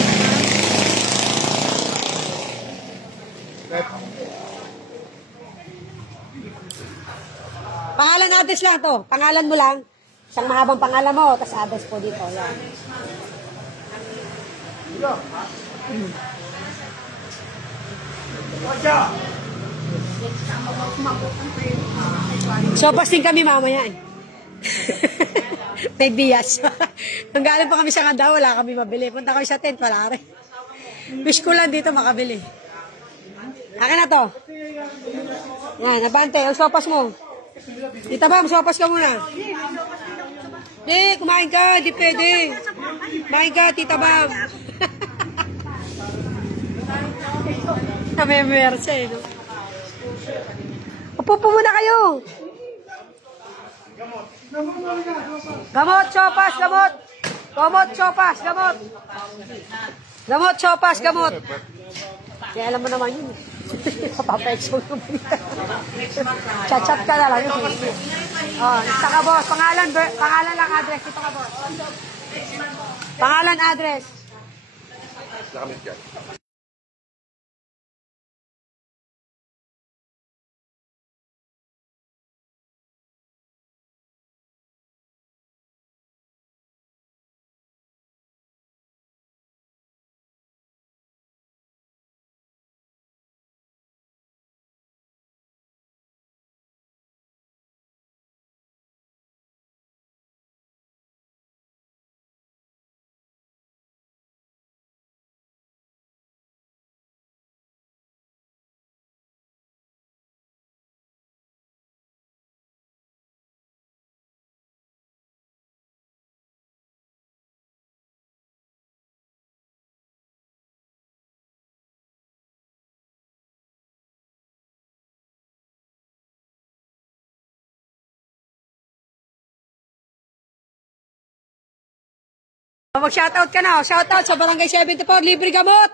Pangalan, address lang to. Pangalan mo lang. Isang mahabang pangalan mo, tapos address po dito. Yan. So, pasting kami mamaya eh. May bias. Nung galing pa kami sa Kanda, wala kami mabili. Punta kami sa tent, wala rin. Wish ko lang dito makabili. Akin na to. Yan, abante. O, sopas mo. Tita Bam, sopas ka muna. Di, kumain ka. Di pwede. Kumain ka, Tita Bam. Namemersa eh, no? Upo muna kayo. Gamot, sopas, gamot. Gamot, sopas, gamot. Gamot, sopas, gamot. Kaya alam mo naman yun. Papapexo yung balita. Chat-chat ka na lang yun. Oh, saka boss, pangalan lang, address. Ito ka boss. Pangalan, address. Nakamit yan. Mag-shoutout ka na. Shoutout sa Barangay 74. Libre gamot.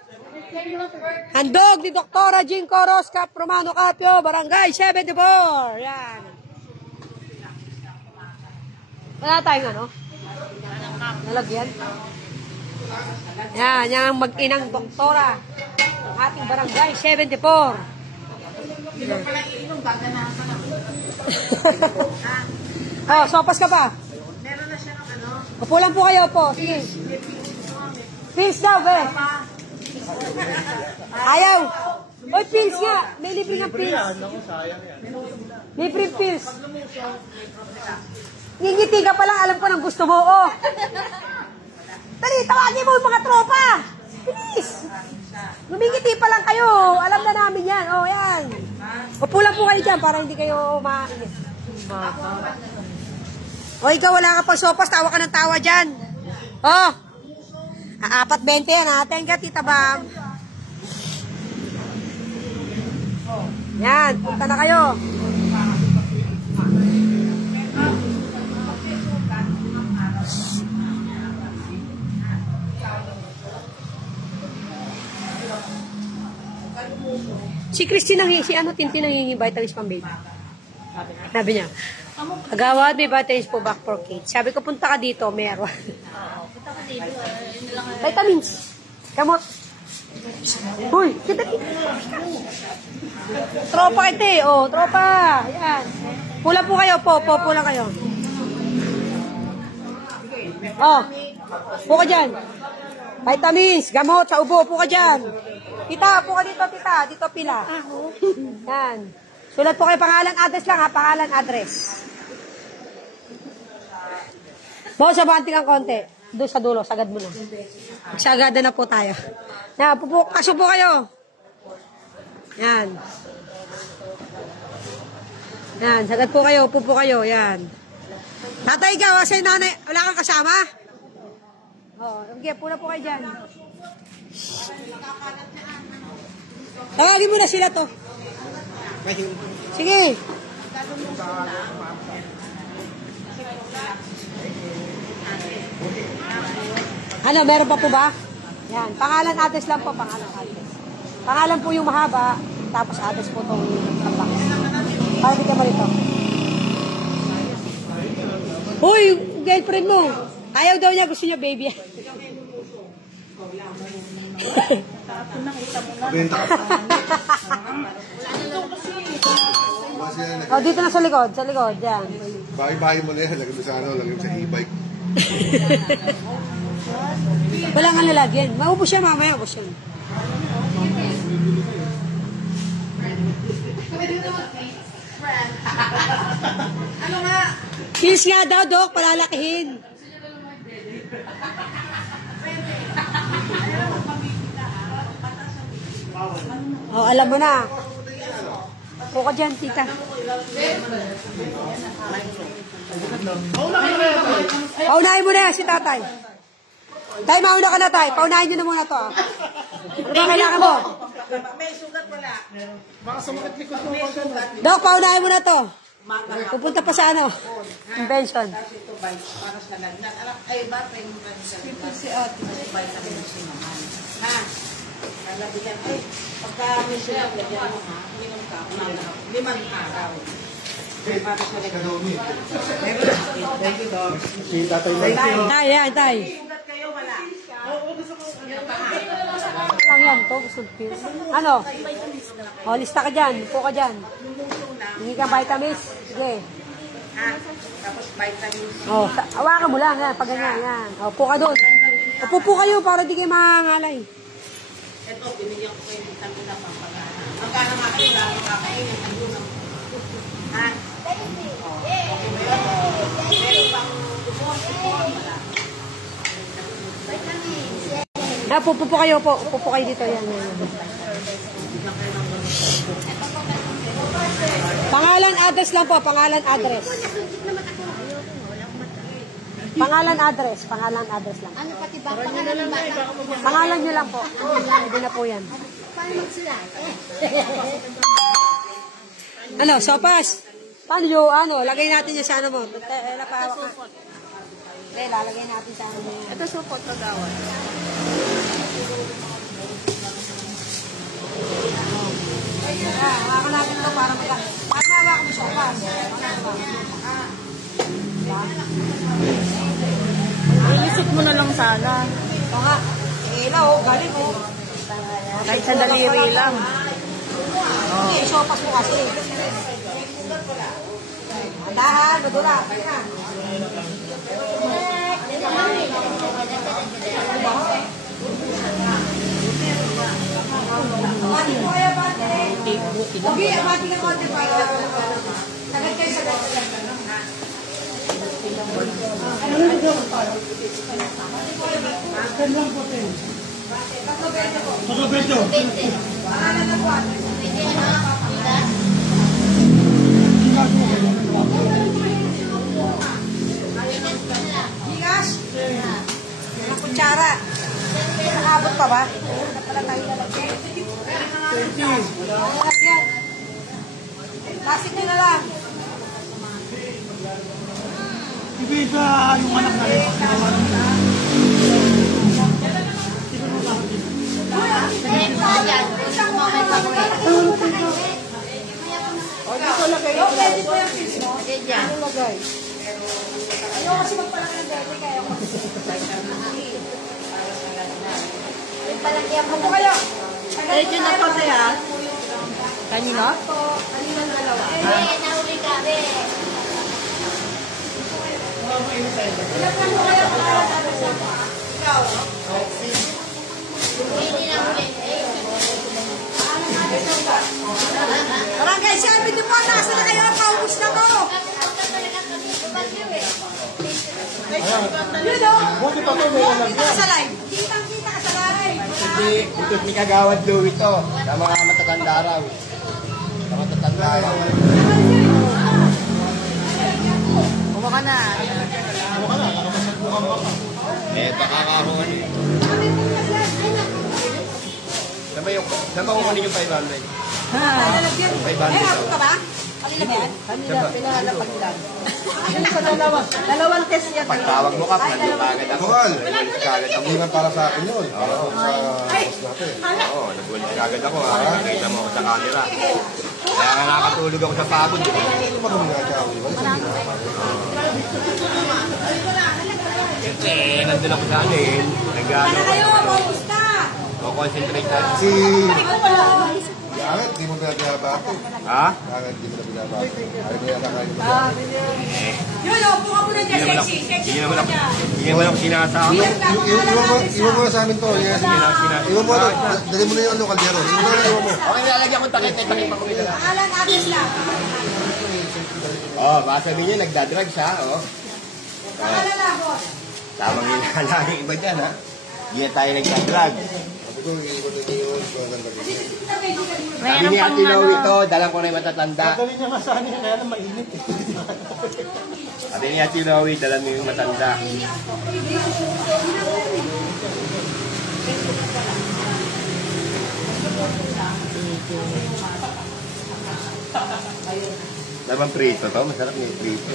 Handog ni Doktora Jean Coros, Cap Romano Capio, Barangay 74. Yan. Wala tayong ano? Nalagyan. Yan. Yan ang mag-inang doktora ng ating Barangay 74. Oh, sopas ka pa. Upo lang po kayo po. Sige. Pills daw, be. Ayaw. Oy, pills nga. May libre ng pills. Libre pills. Ngingiti ka pa lang, alam ko ng gusto mo. Oh. Dali, tawagin mo yung mga tropa. Please. Ngumingiti pa lang kayo. Alam na namin yan. Oh, yan. Upo lang po kayo dyan para hindi kayo mainit. O, ikaw wala ka pang sopas, tawa ka ng tawa dyan. Oh, 4.20 yan ha. Thank you, Tita Bam. Yan, punta na kayo. Si Christine si Tintin nangingi vitamins pang baby. Sabi niya, agawad may vitamins po back for kids. Sabi ko, punta ka dito, meron. Vitamins. Kamot. Uy, kita. Tropa ito eh. Oh, tropa. Yan. Pula po kayo po. Pula kayo. Oh. Po ka dyan. Vitamins, gamot, sa ubo. Po ka dyan. Tita, po ka dito, tita. Dito pila. Yan. Sulat po kayo pangalan, address lang ha. Pangalan, address. Bawa sa banting ang konti. Doon sa dulo, sagad mo na. Magsagada na po tayo. Yan, pasok po kayo. Yan. Yan, sagad po kayo, upo po kayo, yan. Tatay ka, kasi nanay, wala kang kasama? Oo, okay, puna po kayo dyan. Tawagin mo na sila to. Sige. Ano, meron pa po ba? Yan, pangalan, address lang po, pangalan, address. Pangalan po yung mahaba, tapos address po itong tambak. Para di ka pa rito. Uy, girlfriend mo. Ayaw daw niya, gusto niya baby. Benta ka. Oh, dito na sa likod, yan. Bahay-bahay mo na yan. Lagyan mo sa lagyan mo sa e-bike. Wala nga lalagyan. Maubos siya mamaya, ubos yan. Ano nga? Cheers nga daw, Dok, palalakihin. Oh, alam mo na. Puka dyan, tita. Paunahin mo na yan si tatay. Tay, mauna ka na, tay. Paunahin nyo na muna to. Ano ba kailangan mo? May sugat wala. Dok, paunahin mo na to. Pupunta pa sa ano? Convention. Ito para sa lagnat. Ay, ba? Si Ate. Vitamin C naman. Ha? Lalagyan. Ay, pagka may sugat, lagyan mo ha. Minum ka. 5 araw. Para sa lagnat. Thank you, Doc. Tay, yan, tay. Sugat kayo, wala. Lang yan, to. Ano? O, lista ka dyan. Upo ka dyan. Hindi ka vitamins. Sige. Ha? Tapos vitamin C. O, hawakan mo lang. Yan, pag ganyan. Yan. O, upo ka doon. Upo po kayo para di kayo makangalay. Ito, binigyan ko kayo ng vitamin na pampagana. Magkano nga kayo, wala akong kakainin. Ano na? Ha? Okay ba yun? Meron pang dumos. Wala. Ha, upo po kayo po. Upo po kayo dito. Yan, yan. Pangalan, address lang po. Pangalan, address. Pangalan, address. Pangalan, address lang. Ano pati ba? Pangalan ng bata? Pangalan nyo lang po. Hindi na po yan. Paano magsulat? Ano, sopas? Paano yung, ano, lagay natin yung sa ano mo. Lalagay natin sa ano mo. Ito supot kagawan. Hawakan natin ito para hawakan mo sopas. Ilisip mo na lang sana. Ito nga. Ilaw, galing oh. Kahit sa daliri lang. Hindi, sopas mo kasi. Andahan, madura. Mati po kaya bate. Huwag mati ka konti pa. Sagad kayo, sagad. Bigas? Ang kutsara. Nakabot pa ba? Pala tayo lalagyan. 20. Lalagyan. Plastic nyo na lang. Hindi ba yung anak na rin? Yan. Isang mga Ayaw kasi magpalaki ng bete kaya ako. Palaki ako po kayo. Diretso na po siya. Kanino? Kanina na dalawa. Nahuli ka, be. Ilan lang po kayo para sa ikaw? Hindi na huli. Barangay 70 po, nasa na kayo? Paubos na ko. Yun o. Buti pa to, may alam Kita ka sa live. Kitang-kita ka sa live. Hindi, utot ni Kagawad Louie to. Sa mga matatanda raw. Sa matatanda raw. Kuha ka na. Eh, baka kakuha niyo. Saan ba kukunin yung 500? Lalagyan. 500 Eh, ako ka ba? Kanina ba yan? Kanina, pinahalapag lang. Ano sa dalawa? Dalawang test yan. Pagtawag mo ka, nandun kagad ako. Bukal. Nag-ulit kagad ako. Hindi man para sa akin yun. Para sa boss natin. Oo, nag-ulit kagad ako. Nakita mo ako sa camera. Kaya nga nakatulog ako sa pagod. Ano ba kung nagkakawi? Siyempre, nandun ako sa anin. Ano kayo? Paubos na. Concentrate tayo. Si... Ikaw pala. Bakit? Hindi mo na binabati. Ha? Bakit hindi mo na binabati? Ayaw mo yan nakain mo. Yun o, buka mo na dyan, sexy. Sexy Hindi po naman na dyan. ako sinasama. Iwan mo na sa amin to. Iwan mo na. Dali mo na yung kaldero. Iwan mo na, iwan mo. Okay, nilalagyan ko takit. Takit pa ko nila. Pangalan, address lang. Oh, baka sabihin niya, nagdadrugs ha. Oh. Pangalan lang, boss. Tamang hinala ng iba dyan ha. Hindi na tayo nagdadrugs. Sabi ko, iwan na yun. Maganda ganyan. Sabi ni Ate Lowie ito, dalang ko na yung matatanda. Dali niya nga sa akin, kaya lang mainit. Sabi ni Ate Lowie, dalang mo yung matanda. Naman prito to, masarap yung prito.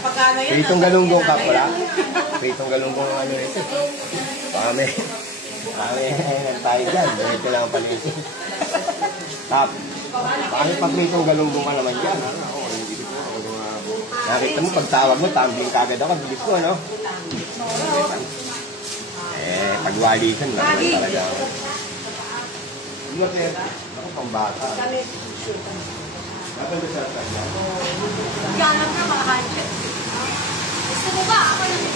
Pagkano yan? Pritong galunggong ka pala. Pritong galunggong ang ano ito. Pame. Tayo dyan. Ito lang ang palito. Tap. Bakit pa pritong galunggong ka naman dyan? Nakita mo, pagtawag mo, tumbling kagad ako. Bilis ko, ano? Eh, pagwalisan lang. Talaga. Hindi ako pang bata. Galang ka, mga hundred. Gusto mo ba? Ako lang.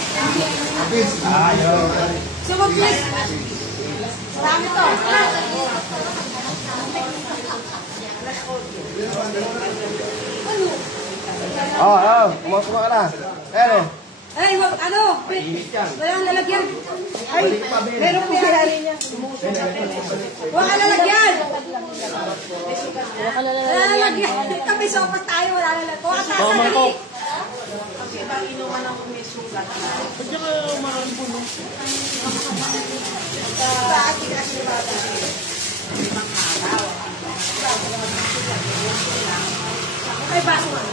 Ayaw. So, mag-please. Marami to. Oo, kumakuma ka na. Ano? Ay, ano? Walang lalagyan. Ay, meron po siya niya. Wala lalagyan. Wala lalagyan. Kami sopas tayo, wala lalagyan. Kuha ka sa dali. Kasi ba inuman ako may sugat. Sa akin kasi bata. Okay, baso nga.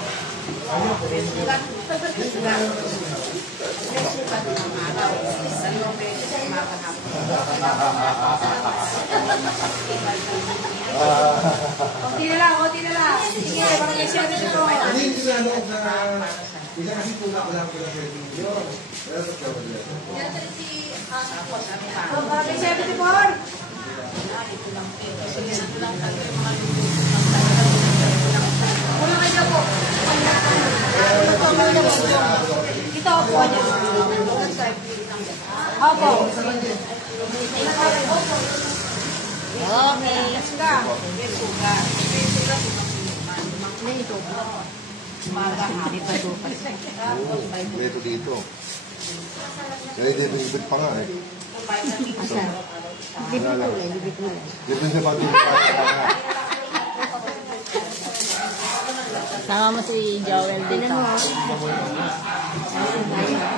Kunti na lang, kunti na lang. Sige, parang may siya dito. Hindi na ano na... Isa kasi tula ko lang pala sa video. Pero sa kawala. Parang may 74. Kuya kayo po. Ito po niya. Opo. Okay. Let's go. Dito dito. Kaya dito ibig pa nga eh. Dito sa pati. Sama mo si Joel dito.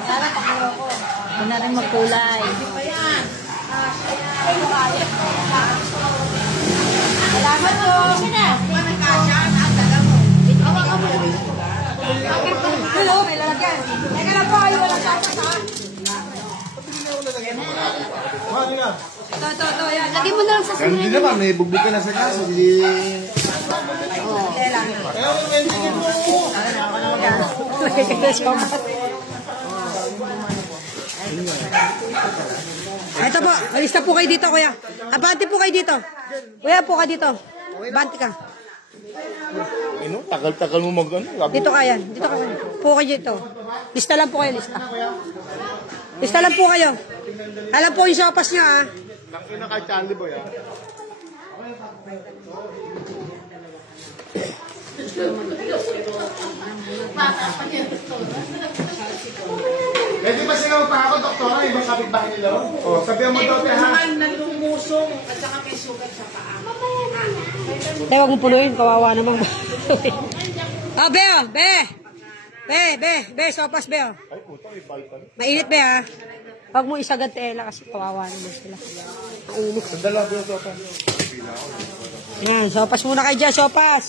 Sana pakuro ko. Huwag na rin magkulay. Salamat po. Hello, may lalagyan. Teka lang po, ayaw walang sapas ha. Ito, yan. Lagyan mo na lang sa Ganun din naman, may bugbog ka na sa kaso. Hindi... Lagay ka ng sopas. Ito po, alis na po kayo dito, kuya. Abante po kayo dito. Kuya, po ka dito. Abante ka. Ano? Tagal-tagal mo mag-ano. Dito kaya. Dito ka. Po kayo dito. Lista lang po kayo, lista. Lista lang po kayo. Alam po yung sopas nyo, ha? Lang na kay Charlie Boy, ah. Pwede ba sigaw pa ako, doktora? Ibang kapitbahay nila. O, sabihan mo daw, ha? Mga nalumusong at saka may sugat sa paa. Tayo, huwag mo punuin. Kawawa naman. Oh, be, oh, be. Be, sopas, be, oh. Mainit, be, ha? Huwag mo isagad tela kasi kawawa naman sila. Mainit. Dala doon, sopas. Yan, sopas muna kayo dyan, sopas.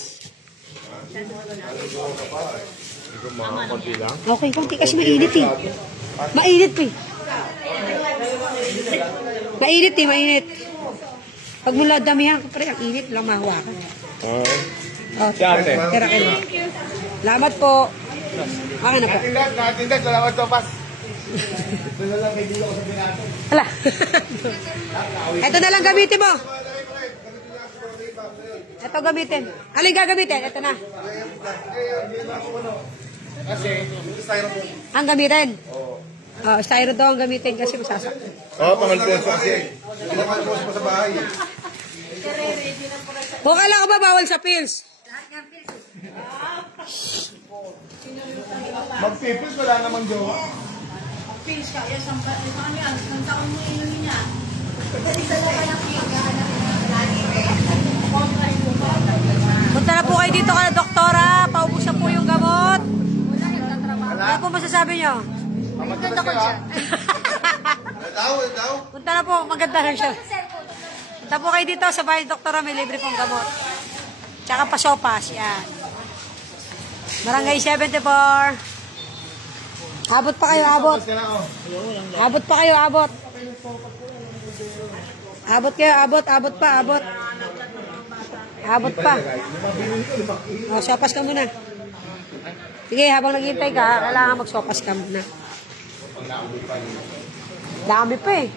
Okay, konti kasi mainit, eh. Mainit, eh. Mainit. Pag mula damihan ko, pre, ang init lang mahawakan. Oh, Ate. tira kayo. Salamat po. Akin na po. Natindag, salamat, sopas. Hala. Ito na lang gamitin mo. Ito gamitin. Alin gagamitin? Ito na. Ang gamitin? Oh, styro daw ang gamitin kasi masasaktan. Oo, pangalpuan kasi. Pinakalpos mo sa bahay. Okay lang ka ba bawal sa pills? Mag-pipils, wala namang jowa. Pins ka, yes, ang yan. Ang taon mo inumin niya. Punta na po kayo dito ka na doktora. Paubusan po yung gamot. Ano po masasabi nyo? Maganda ko siya. Daw. Punta na po, maganda rin siya. Punta po kayo dito sa bahay ni doktora, may libre pong gamot. Tsaka pasopas, yan. Barangay 74. Abot pa kayo, abot. Abot pa kayo, abot. Abot kayo, abot pa, abot. Abot pa. O, sopas ka muna. Sige, habang naghihintay ka, kailangan magsopas ka muna. Dami pa eh.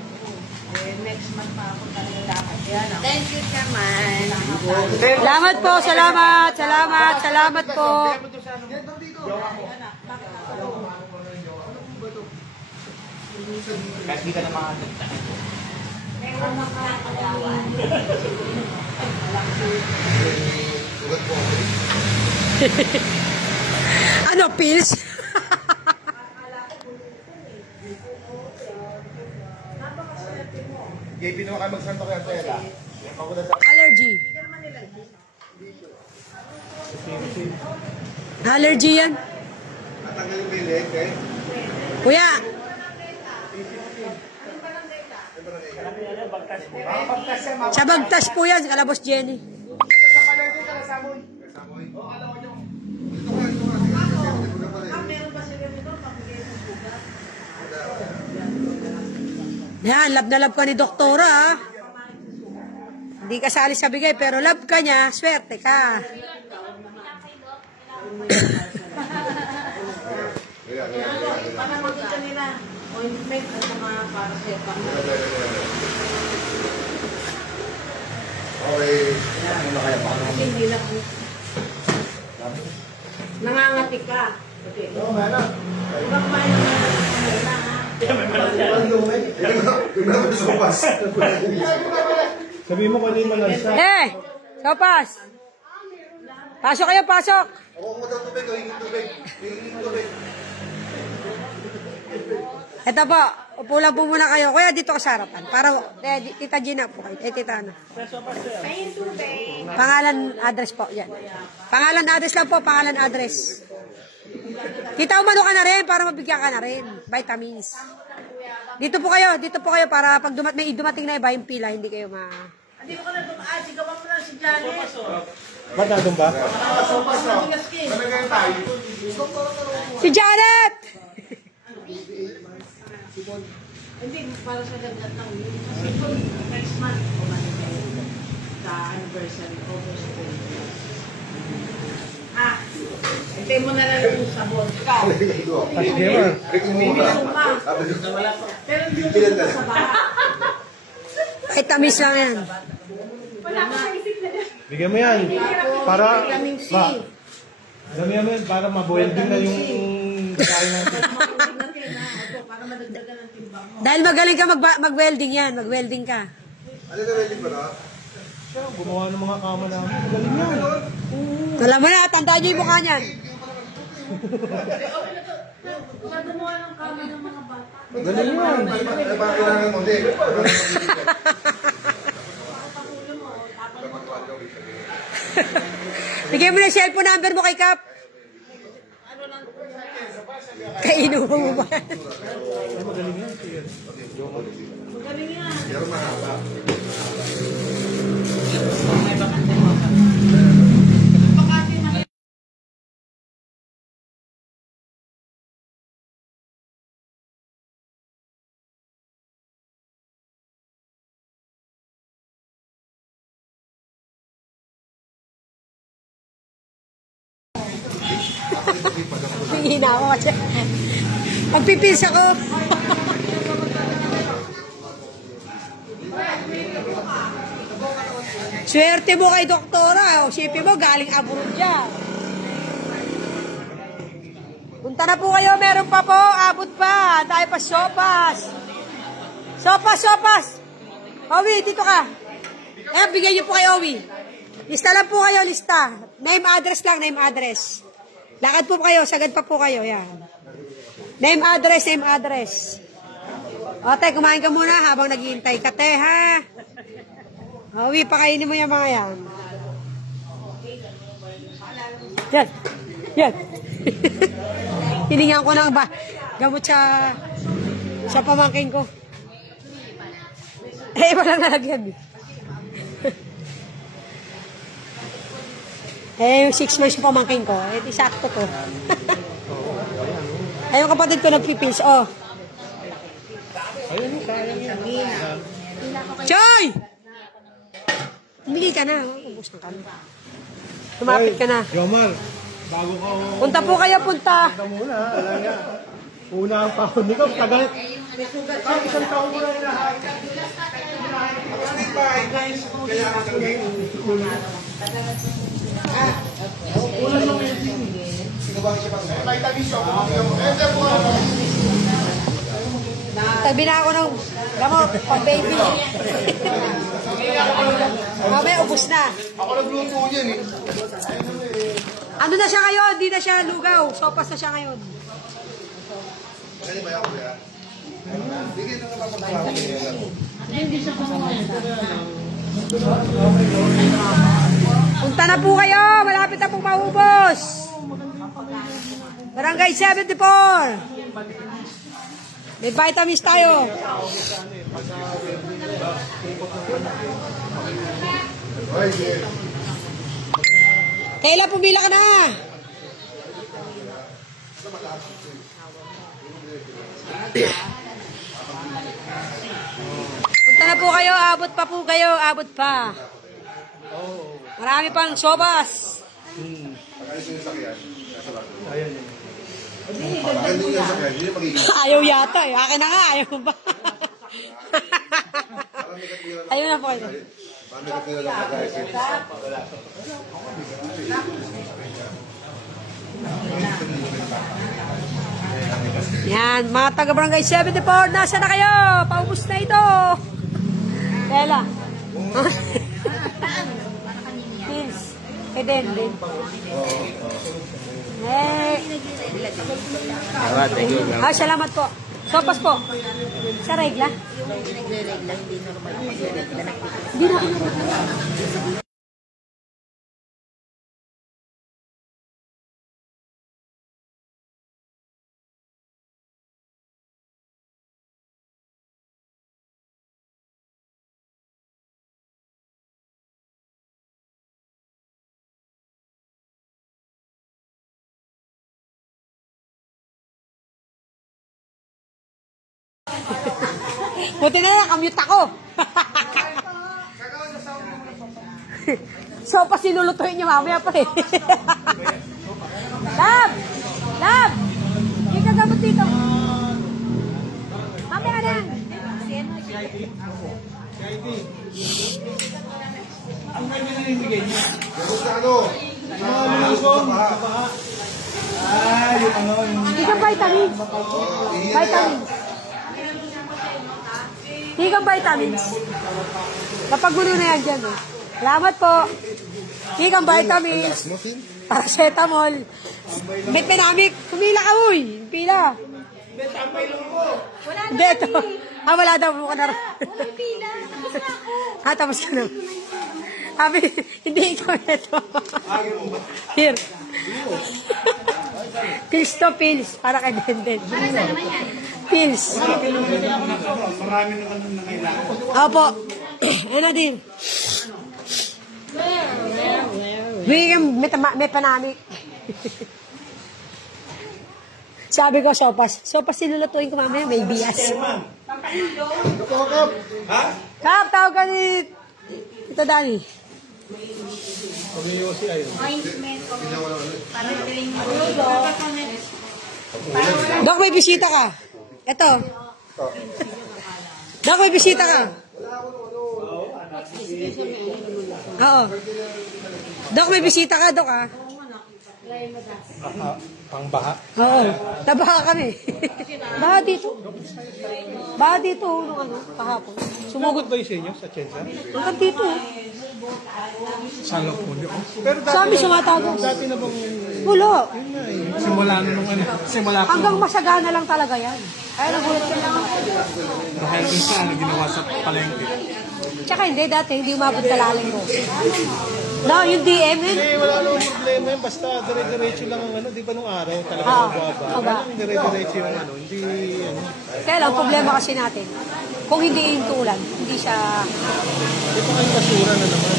Thank you, Chairman. Salamat po, salamat po. Kasi ka na mga Ano, pills? JP naman kayo magsanto kaya tela. Allergy. Allergy yan. Natanggal yung bilik, eh. Kuya, sa Bagtas po yan, sa Kalabos Jenny. Yan, love na love ka ni doktora, ha? Hindi ka sali sa bigay, pero love ka niya, swerte ka. Panamagin ka nila. Ointment at mga para sa Okay. Kasi hindi na po. Nangangati ka. Oo, meron. Ibang kumain na ha. Yung naman sa sopas. Sabihin mo kanina lang siya. Sopas! Pasok kayo, pasok! Ako mo daw tubig, hingin tubig. Eto po, upo lang po muna kayo. Kuya, dito ka sa harapan. Para, Tita Gina po kayo. Tita ano. Pangalan, address po. Yan. Pangalan, address lang po. Pangalan, address. Kita umano ka na rin para mabigyan ka na rin. Vitamins. Dito po kayo para pag may dumating na iba yung pila, hindi kayo Hindi ko ka na dumaan. Sigawan mo lang si Janet. Ba't natin ba? Si Janet! Hindi, para sa lagnat ng yun. Kasi next month, kumain kayo sa anniversary. August 20. Hintay mo na lang yung sabon. Ikaw. Suma. Pero hindi mo sa baha. Ay, tamis lang yan. Bigyan mo yan. Para, Vitamin C. damihan mo yan para mabuelding na yung kain natin. Para madagdagan ng timbang mo. Dahil magaling ka mag-welding yan. Mag-welding ka. Ano na welding ba na? Siya, gumawa ng mga kama namin. Galing yan. Alam mo na, tandaan niyo yung mukha niyan. Siya gumawa ng kama ng mga bata. Galing yan. Ay, bakit kailangan mo? Hindi. Bigyan mo na cellphone number mo kay Kap. Kainuman mo ba? Hihina ako kasi. Magpipis ako. Swerte mo kay doktora. O, sipin mo, galing abroad yan. Punta na po kayo. Meron pa po. Abot pa. Tayo pa sopas. Sopas. Owi, dito ka. Eh, bigay niyo po kay Owi. Lista lang po kayo, lista. Name, address lang, name, address. Lakad po kayo, sagad pa po kayo, yan. Name, address. O, te, kumain ka muna habang naghihintay ka, te, ha? Uwi, pakainin mo yung mga yan. Yan. Hiningan ko ng gamot sa pamangkin ko. Eh, walang nalagyan. Eh, yung 6 months yung pamangkin ko. Eh, sakto to. Eh, yung kapatid ko nagpipils. Oh. Ayun, sayang yan. Choy! Humili ka na. Ubus na kami. Tumapit ka na. Jomar, bago ka Punta po kayo, punta. muna, alam niya. Una ang taon nito, tagal. Isang taon ko na hinahain. Tabi na ako ng gamot, pang baby. Mamaya, ubus na. Ako nagluto yan eh. Ano na siya ngayon? Hindi na siya lugaw. Sopas na siya ngayon. Kaya ba ako yan? Bigyan na napapagkakawa. Punta na po kayo. Malapit na pong maubos. Barangay 74. May vitamins tayo. Kailan pumila ka na? Punta na po kayo. Abot pa po kayo. Abot pa. Marami pang sobas. Ayaw yata eh. Akin na nga. Ayaw mo ba? Ayaw na po kayo. Yan, mga taga-barangay 74, nasa na kayo? Paubos na ito. Bella. Pins. Den. Salamat po. Sopas po. Sa regla? Yung nagre-regla, hindi normal ang magre-regla. Hindi na. Buti na lang, kamute ako. So, pa sinulutuin niyo mamaya pa eh. Lab! Lab! Hindi ka gamot dito. Mamaya ka na yan. Tapos na ano? Hindi ka vitamins. Vitamins. Hindi ka vitamins. Napagulo na yan dyan. Salamat po. Hindi ka vitamins. Paracetamol. May pinamik. Pumila ka, uy. Pila. Hindi, ito. Wala daw. Buka na rin. Walang pila. Tapos na ako. Tapos ka na. Sabi, hindi ikaw ito. Here. Pills to pills. Para kay Denden. Pills. Marami naman na kailangan. Opo. Ano din? May panamik. Sabi ko, sopas. Sopas sinulutuin ko mamaya, may bias. Kap, tawag ka ni Tito Dani. Dok, may bisita ka. Eto. Dok, may bisita ka. Oo. Dok, may bisita ka, Dok, ah. Pangbaha. Oo. Nabaha kami. Baha dito. Baha dito, nung ano, kahapon. Sumugod. Ba yung sa inyo sa Chensa? Hanggang dito. Sa Lopunyo. Pero Sa amin sumatagos. dati na bang Wala. simula na nung ano? Simula po. Hanggang masagana lang talaga yan. Kaya nagulat ka lang ako. Dahil dun sa ano ginawa sa palengke. Tsaka hindi, dati hindi umabot kalalim ko. No, yung DM yun. Eh, wala namang problema yun. Basta dire-diretso lang ang ano. Di ba nung araw talaga Ah, mababa? maba. Walang dire-diretso yung ano. Hindi ano. Kaya lang, problema kasi natin. Kung hindi yung tulan, hindi siya... Di pa kayo basura na naman.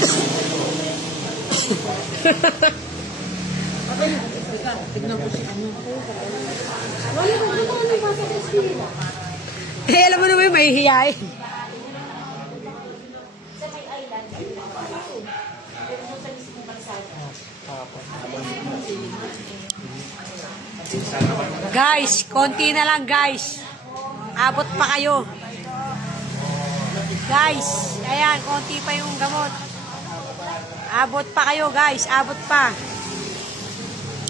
Eh, alam mo naman yung may hiyain. Guys, konti na lang guys. Abot pa kayo. Guys, ayan, konti pa yung gamot. Abot pa kayo guys, abot pa.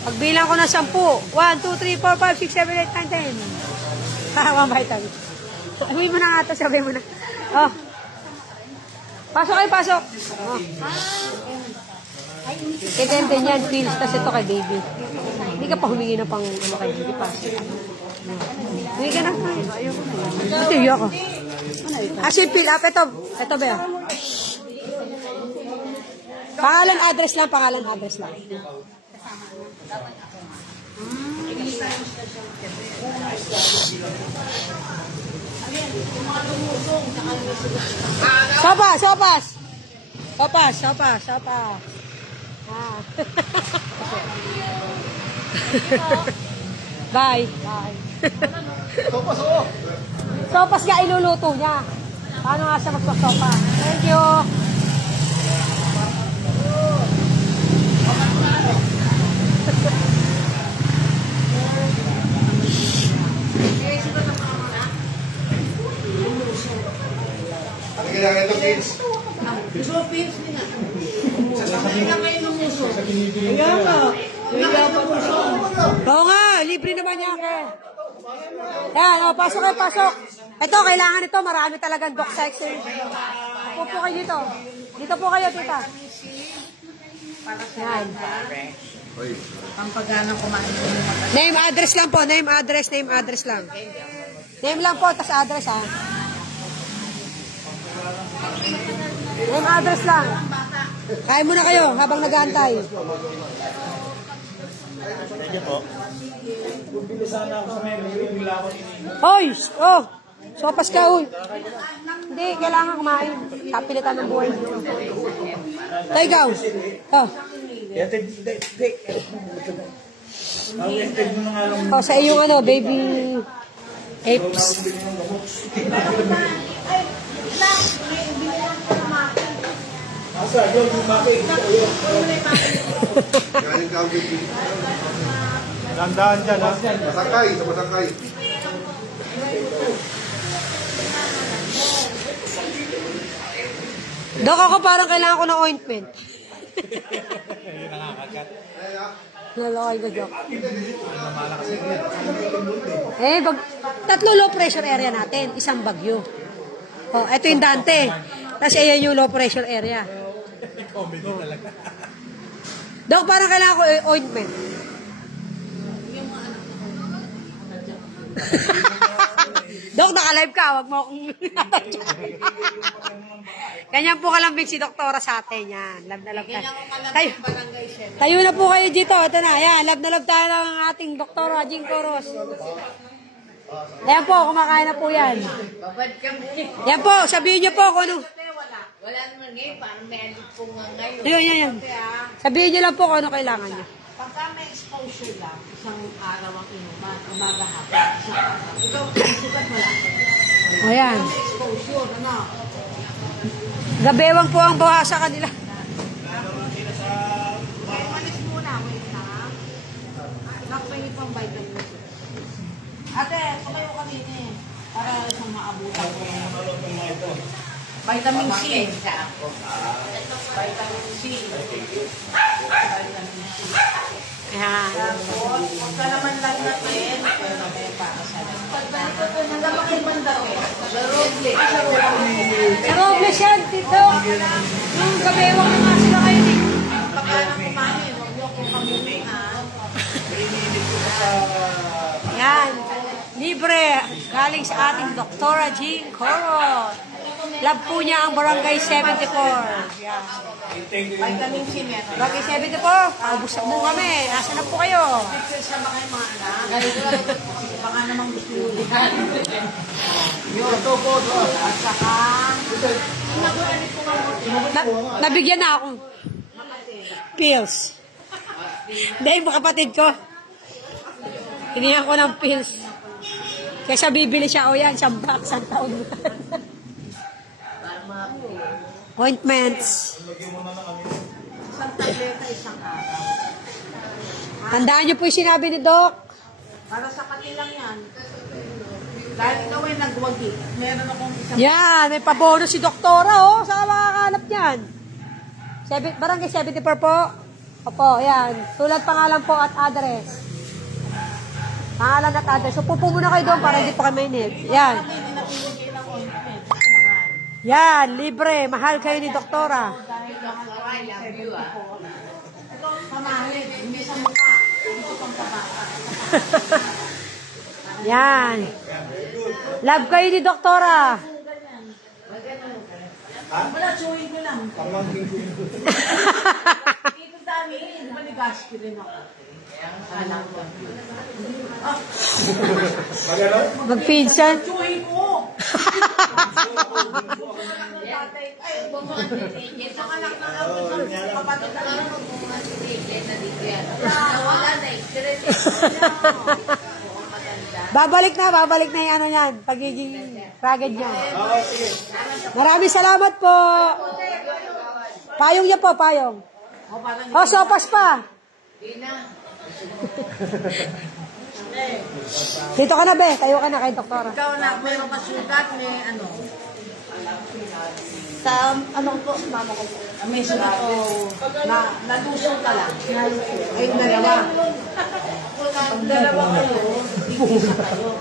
Pagbilang ko na 10. 1, 2, 3, 4, 5, 6, 7, 8, 9, 10. One vitamin. Sabi mo na nga ito, sabi mo na. Oh. Pasok kayo, pasok. Oh. Kay Denden yan, pills. Tapos ito kay baby. Hindi ka pa humingi na pang ano kay baby. Pasok. Humingi ka na. Ito yung ako. As in, fill up. Ito ba yan? Pangalan, address lang. Pangalan, address lang. Sopas, sopas. Sopas, sopas, sopas. Ah. Bye. Bye. Sopas, oo. Sopas nga iluluto niya. Paano nga siya magpasopa? Thank you. Kailangan ito, kids. Oo nga, libre naman niya. Yan, oh, pasok kayo, pasok. Ito, kailangan ito. Marami talagang doc section. Upo po kayo dito. Dito po kayo, tita. Yan. Pampaganang kumain. Name, address lang po. Name, address, name, address lang. Name lang po, tas address ha. Name, address lang. Kain muna kayo habang nag-aantay. Thank you po. Bumili sana ako sa menu. Bumili ako Hoy! Oh! Sopas ka, uy. Hindi, kailangan kumain. Kapilitan ng buhay. Ito, ikaw. Oh. Oh, sa iyong ano, baby apes. Galing ka, baby. Dandahan dyan, ha? Masakay, sa masakay. Dok, ako parang kailangan ko ng ointment. Nalokay ko, Dok. Tatlo low pressure area natin. Isang bagyo. Oh, ito yung Dante. Tapos ayan yung low pressure area. Dok, parang kailangan ko ointment. Dok, naka-live ka. Wag mo akong... Ganyan po kalambing si Doktora sa atin. Yan. Love na love tayo. Tayo na po kayo dito. Ito na. Yan. Love na love tayo ng ating Doktora Jinko Ros. Ayan po. Kumakain na po yan. Yan po. Sabihin niyo po kung ano. Wala naman ngayon, parang may alit po nga ngayon. Yan. Sabihin niyo lang po kung ano kailangan niyo. Pagka may exposure lang, isang araw ang inuman, umaga hapon, isang araw. Ikaw, sugat mo lang. O yan. May exposure, ano? Gabewang po ang bawa sa kanila. Kaya malis muna, wait na. Nakpay niyo pang vitamin. Ate, tumayo kami eh. Para isang maabutan ko. Vitamin C. Vitamin C. Ayan. Tapos, huwag ka naman lang natin. Pero may para sa natin. Nagdamak yung banda ko. Sa Roble. Sa Robles yan, Tito. Yung gabewang na nga sila kayo dito. Pagka na kumain, huwag mo akong kamulihan. Yan. Libre. Galing sa ating Doktora Jean Coro. Love po niya ang Barangay 74. Yan. Vitamin C meron. Barangay 74. Paubos mo kami. Nasaan na po kayo? Picture siya ba kayo mga anak? Baka namang gusto nyo lihan. Yun. At saka, Nabigyan na akong pills. Hindi, yung kapatid ko. Hinihan ko ng pills. Kaya bibili siya, o yan, isang box, isang taon. Ointments. isang tableta, isang araw. Tandaan niyo po yung sinabi ni Doc. Para sa kanilang yan. Dahil ikaw ay nagwagi. Meron akong isang... Yan, may pabono si Doktora, oh. Saan makakahanap yan? Barangay 74 po. Opo, yan. Sulat pangalan po at address. Pangalan at address. So, pupo muna kayo doon para hindi pa kayo mainit. Yan. Yan, libre. Mahal kayo ni Doktora. Pamahit, hindi sa mukha. Hindi sa pangkabata. Yan. Love kayo ni Doktora. Wala, chewin ko lang. Dito dami, di ba nigaski rin ako? Alam ko. Magpinsan. Chewin ko! Ay, bumati. Ang anak ng kapatid na lang. Wala na, stress. Babalik na yung ano yan. Pagiging ragad niya. Maraming salamat po. Payong niya po, payong. O, sopas pa. Dito ka na, be. Tayo ka na kay Doktora. Ikaw na, mayroon ka sugat, may ano. Sa ano po, mama ko po. May sugat o nalusong ka lang. Ayun, dalawa. Pag dalawa kayo, isa kayo.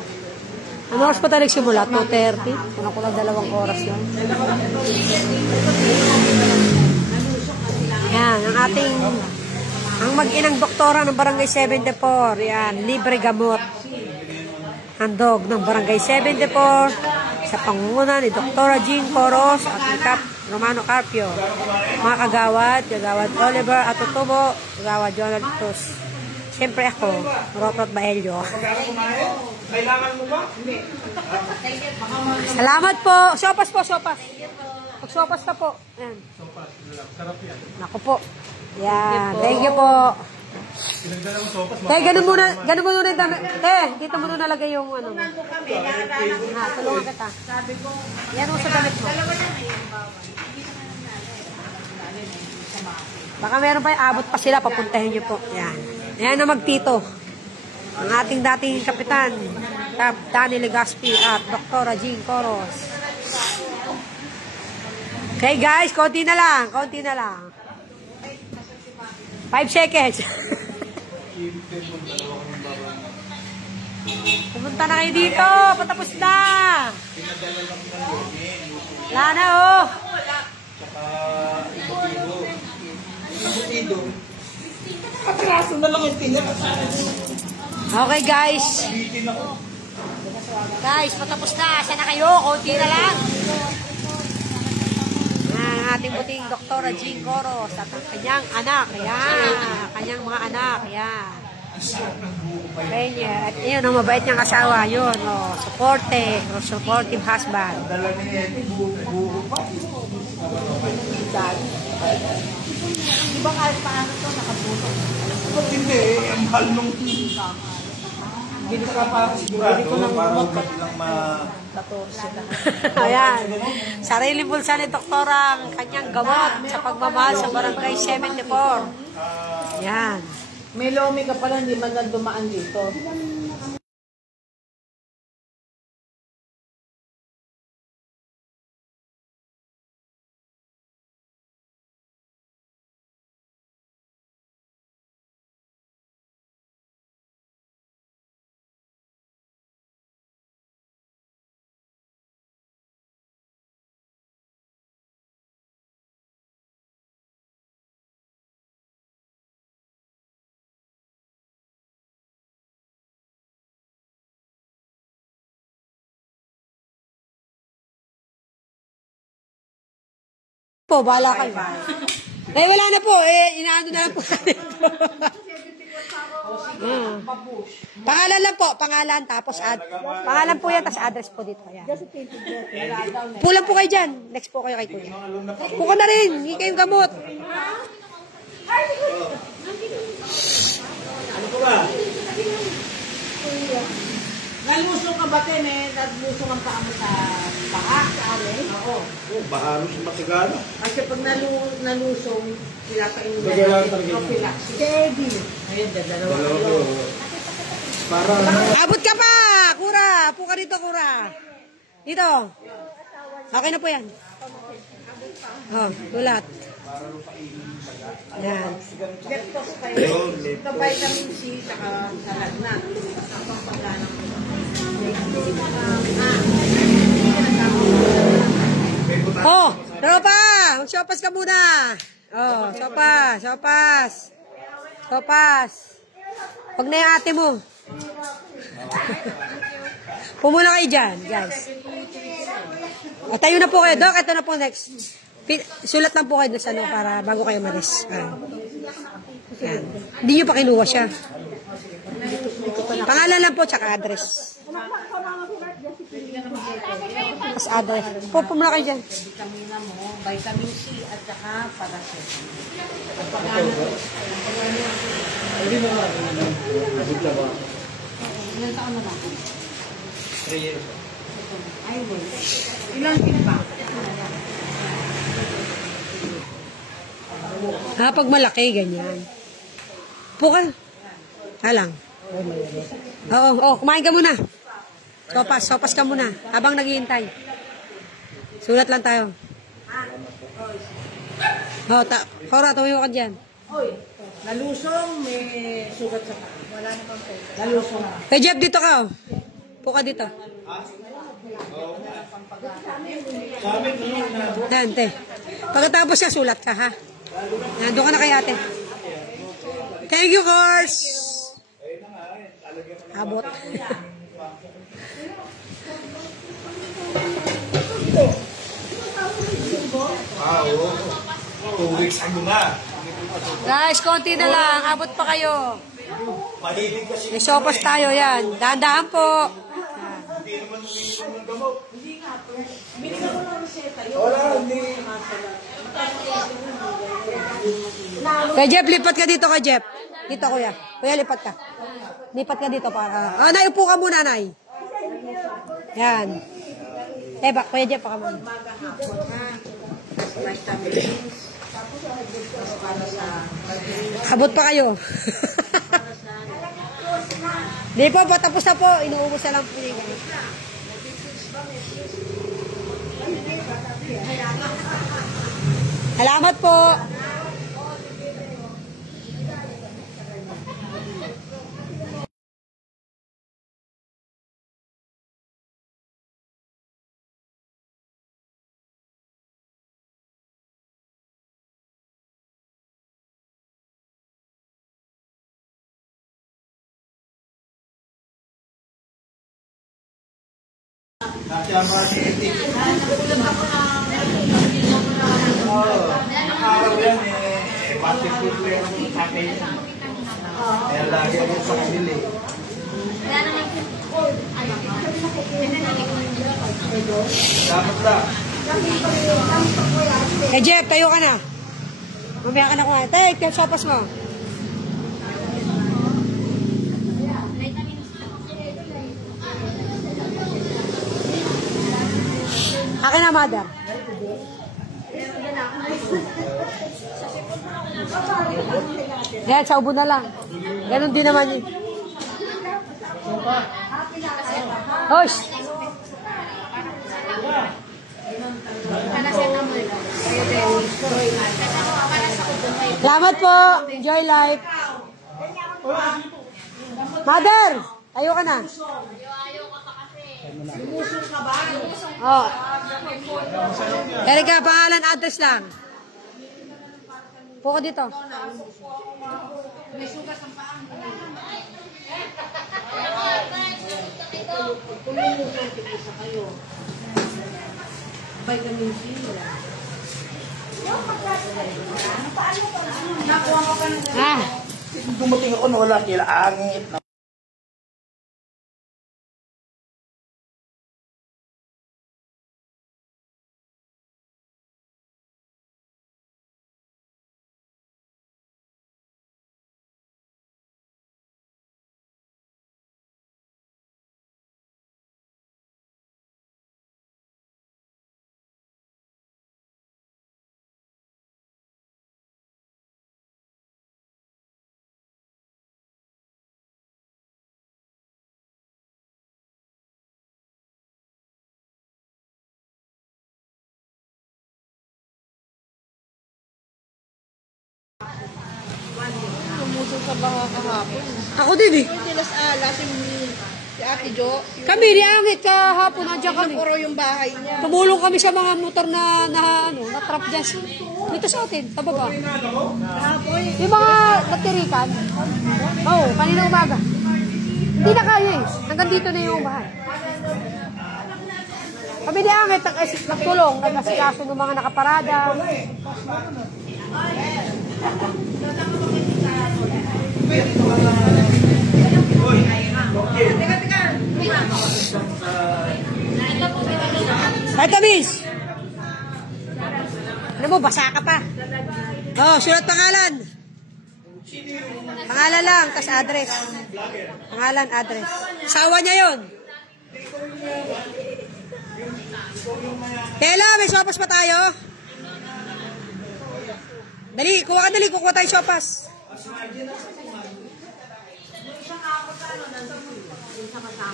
Ano oras pa tayo nagsimula? 2:30? Ano ko lang 2 oras yun. Yan, ang mag-inang doktora ng Barangay 74. Yan, libre gamot. Handog ng Barangay 74 sa pangunguna ni Doktora Jean Coros at ni Cap Romano Carpio. Mga kagawad Oliver Atutubo, kagawad Jonald Tus. Siyempre ako, Rotot Baelio. Kailangan mo ba? Salamat po. Sopas po, sopas. Pag-sopas ka po. Ayan. Sarap yan. Naku po. Yan. Thank you po. Ganun muna yung damit. Dito mo na nalagay yung ano. Nandun kami, nakadanak Ha, tulungan kita. sabi ko, Yan mo sa damit mo. dalawa na ngayon, bawal. Baka meron pa yung abot pa sila, papuntahin niyo po. Yan. Yan na magtito. ang ating dating kapitan, Cap Danny Legaspi at Dr. Jean Coros. Okay guys, konti na lang. 5 seconds. Pumunta na kayo dito. Patapos na. Wala na, oh. Okay, guys. Guys, patapos na. Sana kayo. Konti na lang. Yan, ating buting Dr. Jean Coros at ang kanyang anak. Yan. Kanyang mga anak. Yan. At yun, ang mabait niyang asawa, yun, oh, supportive husband. Diba kahit paano ito nakabulong? Hindi, ang mahal nung... Hindi ka pa sigurado, parang ba't lang Ayan, sarili bulsa ni Doktor ang kanyang gamot sa pagmamahal sa Barangay 74. Yan. May lomi ka pala, hindi man lang dumaan dito. Po, bahala kayo. Wala na po. Inaano na lang po. Pangalan lang po. Pangalan, tapos pangalan po yan, tapos address po dito. Ayan. Pulang po kayo dyan. Next po kayo kay Kuya. Puko na rin. Hindi kayong gamot. Ano ko ba? Nalusong ka ba, Tene? Nalusong ang paa mo sa paa, sa alin? Oo. Baharo sa Masigano. Kasi pag nalusong, pinapainom na Kailangan natin. talaga. Prophylaxis. Steady. Ayun, dalawa kayo. Para Abot ka pa! Kura! Po ka dito, Kura. Dito. Okay na po yan. Oh, tulat. Yan. Leptos kayo. Ito vitamin C, saka salad na. Tapos pagkana mo. Oh, tropa! Mag-sopas ka muna. Oh, sopas. Pag na yung ate mo. Pumula kayo dyan, guys. O, tayo na po kayo, Doc. Ito na po next. Sulat lang po kayo doon sa ano para bago kayo malis. Yan. Hindi nyo pa kinuha siya. Pangalan lang po, tsaka address. Tapos address. Pumula kayo dyan. Vitamina mo, vitamin C at saka paracetamol. At pagkana mo. Ilan taon na ba? 3 years. Ay, wala. Ilan pa? Pag malaki, ganyan. Puka. Halang. Oo, kumain ka muna. Sopas ka muna. Habang naghihintay. Sulat lang tayo. Kora, tumayo ka dyan. Hoy, nalusong, may sugat sa paa. Wala namang pwede. Nalusong. Kay Jeff, dito ka. Puka dito. Yan, te. Pagkatapos siya, sulat ka, ha? Yan, doon ka na kay ate. Thank you, Kors. Abot. Oo. 2 weeks ago na. Guys, konti na lang. Abot pa kayo. Mahilig kasi. May sopas tayo, yan. Dahan-dahan po. Hindi naman umiinom ng gamot. Binigyan ko ng reseta. Wala, hindi. Kay Jeff, lipat ka dito kay Jeff. Dito, kuya. Kuya, lipat ka. Lipat ka dito para... Nay, upo ka muna, Nay. Yan. Kuya Jeff, pa ka muna. Vitamins. Tapos para sa... Abot pa kayo. Para sa... Hindi po, patapos na po. Inuubos na lang po yung ganun. Salamat po. Kaya mga sinetik. Araw yan pati food lang sa akin. Kaya lagi ako sa kanila eh. Dapat lang. Eh, Jeff, tayo ka na. Mamaya ka na kuha. Tay, kaya sopas mo. Akin na, mother. Yan, sa ubo na lang. Ganon din naman yun. Hosh! Salamat po. Enjoy life. Mother, tayo ka na. Oh. Erika, pangalan, address lang. Puko dito. Ah. Dumating ako na wala kila angit. Lumusong sa baha kahapon. Ako din eh. Hindi las alas si Ate Jo. Kami, niangit kahapon, nandiyan kami. Puro yung bahay niya. Tumulong kami sa mga motor na trap dyan. Dito sa atin, tababa. Yung mga natirikan. Oo, kanina umaga. Hindi na kaya eh. Hanggang dito na yung bahay. Kami niangit, nagtulong, nag-asikaso ng mga nakaparada. Vitamins! Ano mo, basa ka pa. Oh, sulat pangalan. Pangalan lang, tas address. Pangalan, address. Sawa niya yun. Kela, may sopas pa tayo. Dali, kuha ka dali, kukuha tayo sopas.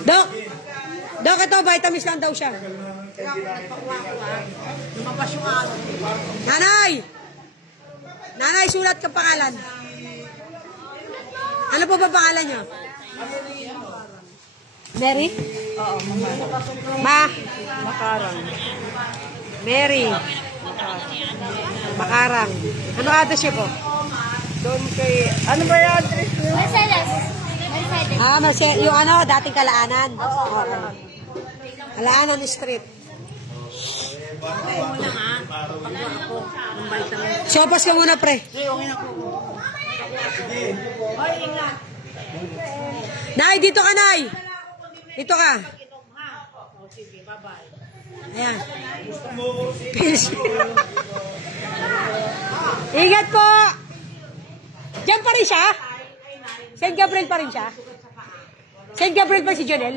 Dok! Dok, ito, vitamins lang daw siya. Nanay! Nanay, sulat ka pangalan. Ano po ba pangalan niyo? Mary? Oo, Ma? makarang. Mary. Makarang. Ano address niyo po? Doon kay, ano ba yung address niyo? Ah, yung ano, dating Kalaanan. Oo. Kalaanan Street. Sopas ka muna, pre. Nay, dito ka, Nay. Dito ka. Ayan. Ingat po. Diyan pa rin siya? St. Gabriel pa rin siya? St. Gabriel pa si Jonel?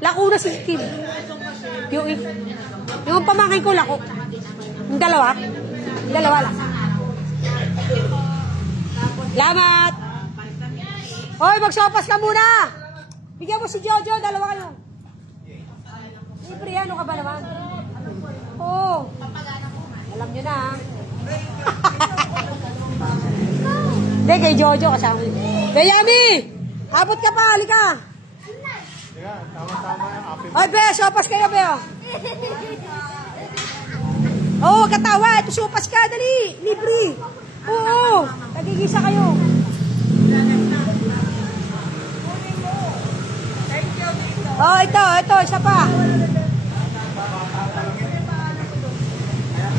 Lako na si Kim. Yung pamangkin ko lako. Yung dalawa? Yung dalawa lang. Salamat! Hoy, magsopas ka muna! Bigyan mo si Jojo, dalawa kayo. Libre, ano ka ba naman? Oo. Alam nyo na, ha? Hindi, kay Jojo kasama. Kay Yami! Abot ka pa, halika! Ay, be, sopas kayo, be, oh. Oo, katawa. Ito, sopas ka, dali. Libre. Oo, nagigisa kayo. Oh, ito, isa pa.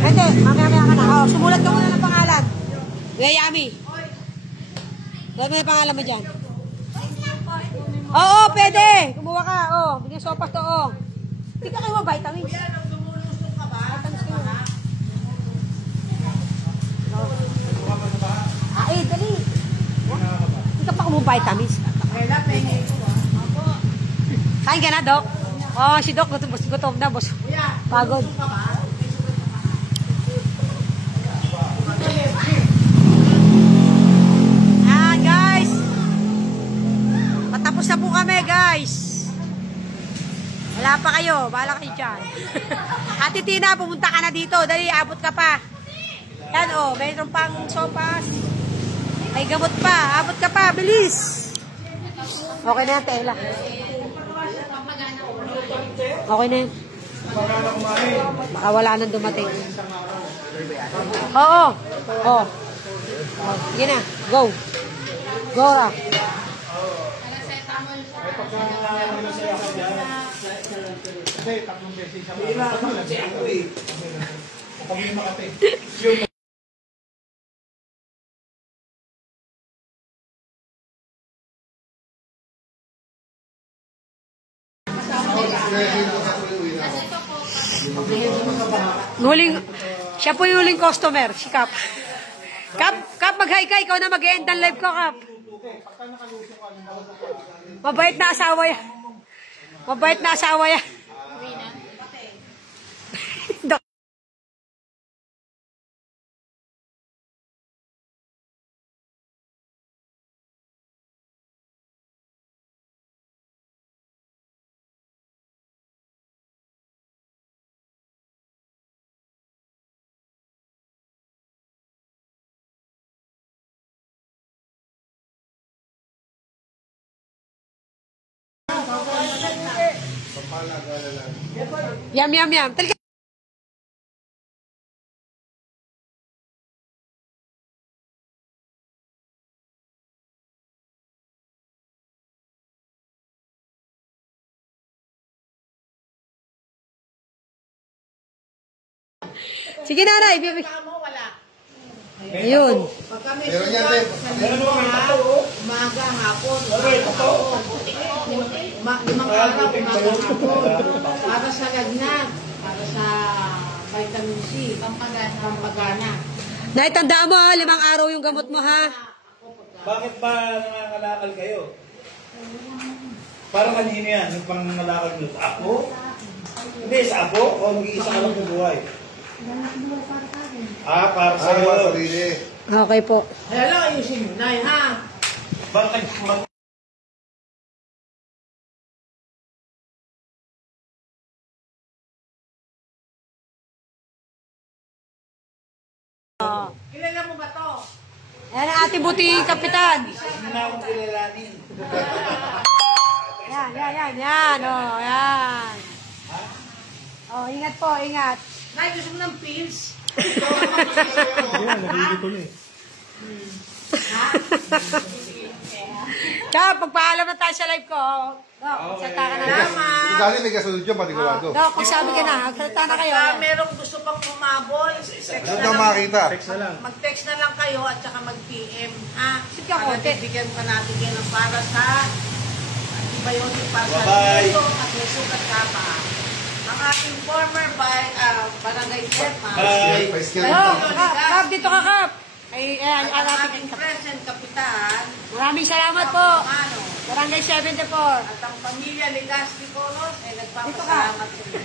Hindi, mamaya ka na. Oh, sumulat ka muna ng pangalan. Yami. Dahil may pangalan mo dyan. Oo, pwede. Kumuha ka. Oo, bigyan sopas to. Oo. Hindi ka kayo vitamins. Dali. Hindi ka pa kumuha vitamins. Kain ka na, Dok? Oh, si Dok, gutom na, boss. Pagod. Ayan, guys. Patapos na po kami, guys. Wala pa kayo. Bahala kayo dyan. Ate Tina, pumunta ka na dito. Dali, abot ka pa. Yan, oh. Mayroon pang sopas. May gamot pa. Abot ka pa. Bilis. Okay na yan, Tela. Okay na yun. Baka wala nang dumating. Oo. Oo. Sige na. Go. Go, Ra. Siya po yung huling customer, si Kap. Kap, mag-hi ka. Ikaw na mag-end ng live ko, Kap. Mabait na asawa yan. Mabait na asawa yan. Yum. Talika. Sige, nanay. Ayun. Meron yan, Dave. Umaga, hapon, limang araw, umaga, hapon. Para sa lagnat, para sa vitamin C, pampagana. Naitandaan mo, 5 araw yung gamot mo, ha? Bakit ba nangangalakal kayo? Parang kanina yan, yung pangangalakal nyo. Sa ako? Hindi, sa ako? O nag-iisa ka lang ng buhay? Para sa iyo. Sarili. Okay po. Hello, ayusin mo, Nay, ha? Bakit Kilala mo ba to? Ayan ang ating buting kapitan. hindi na akong kilalanin? Yan. Oh, yan. Oh, ingat po, ingat. Nay, gusto mo ng pills? Kaya, pagpaalam na tayo sa live ko. Dok, salta ka na. Salamat. Dali may kasunod yun, patigurado. Dok, kung sabi ka na, salta na kayo. Basta merong gusto pang kumabol, text Ano na na lang. makita? Mag-text na lang kayo at saka mag-PM, ha? Sige ako, Para bibigyan pa natin kayo ng para sa antibiotic para sa Bye-bye. dito at may sugat ka pa. Ang ating former barangay chairman, Bye. Kap, dito ka, Kap. Ay, at ang ating ating present kapitan, Maraming salamat po. Romano, Barangay 74. at ang pamilya Legaspi Coros ay nagpapasalamat sa inyo.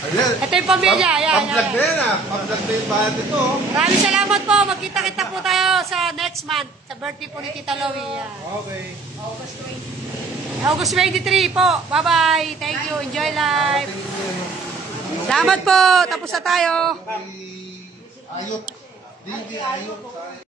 Ayan. Ito yung pamilya. Ayan. Pablag na yan, ah. Pablag na yung bahan nito. Maraming salamat po. Magkita-kita po tayo sa next month. Sa birthday po ni Tita Loie. Yan. Okay. August 20. August 23 po. Bye-bye. Thank you. Enjoy life. Salamat po. Tapos na tayo. Ayot. Hindi ayot.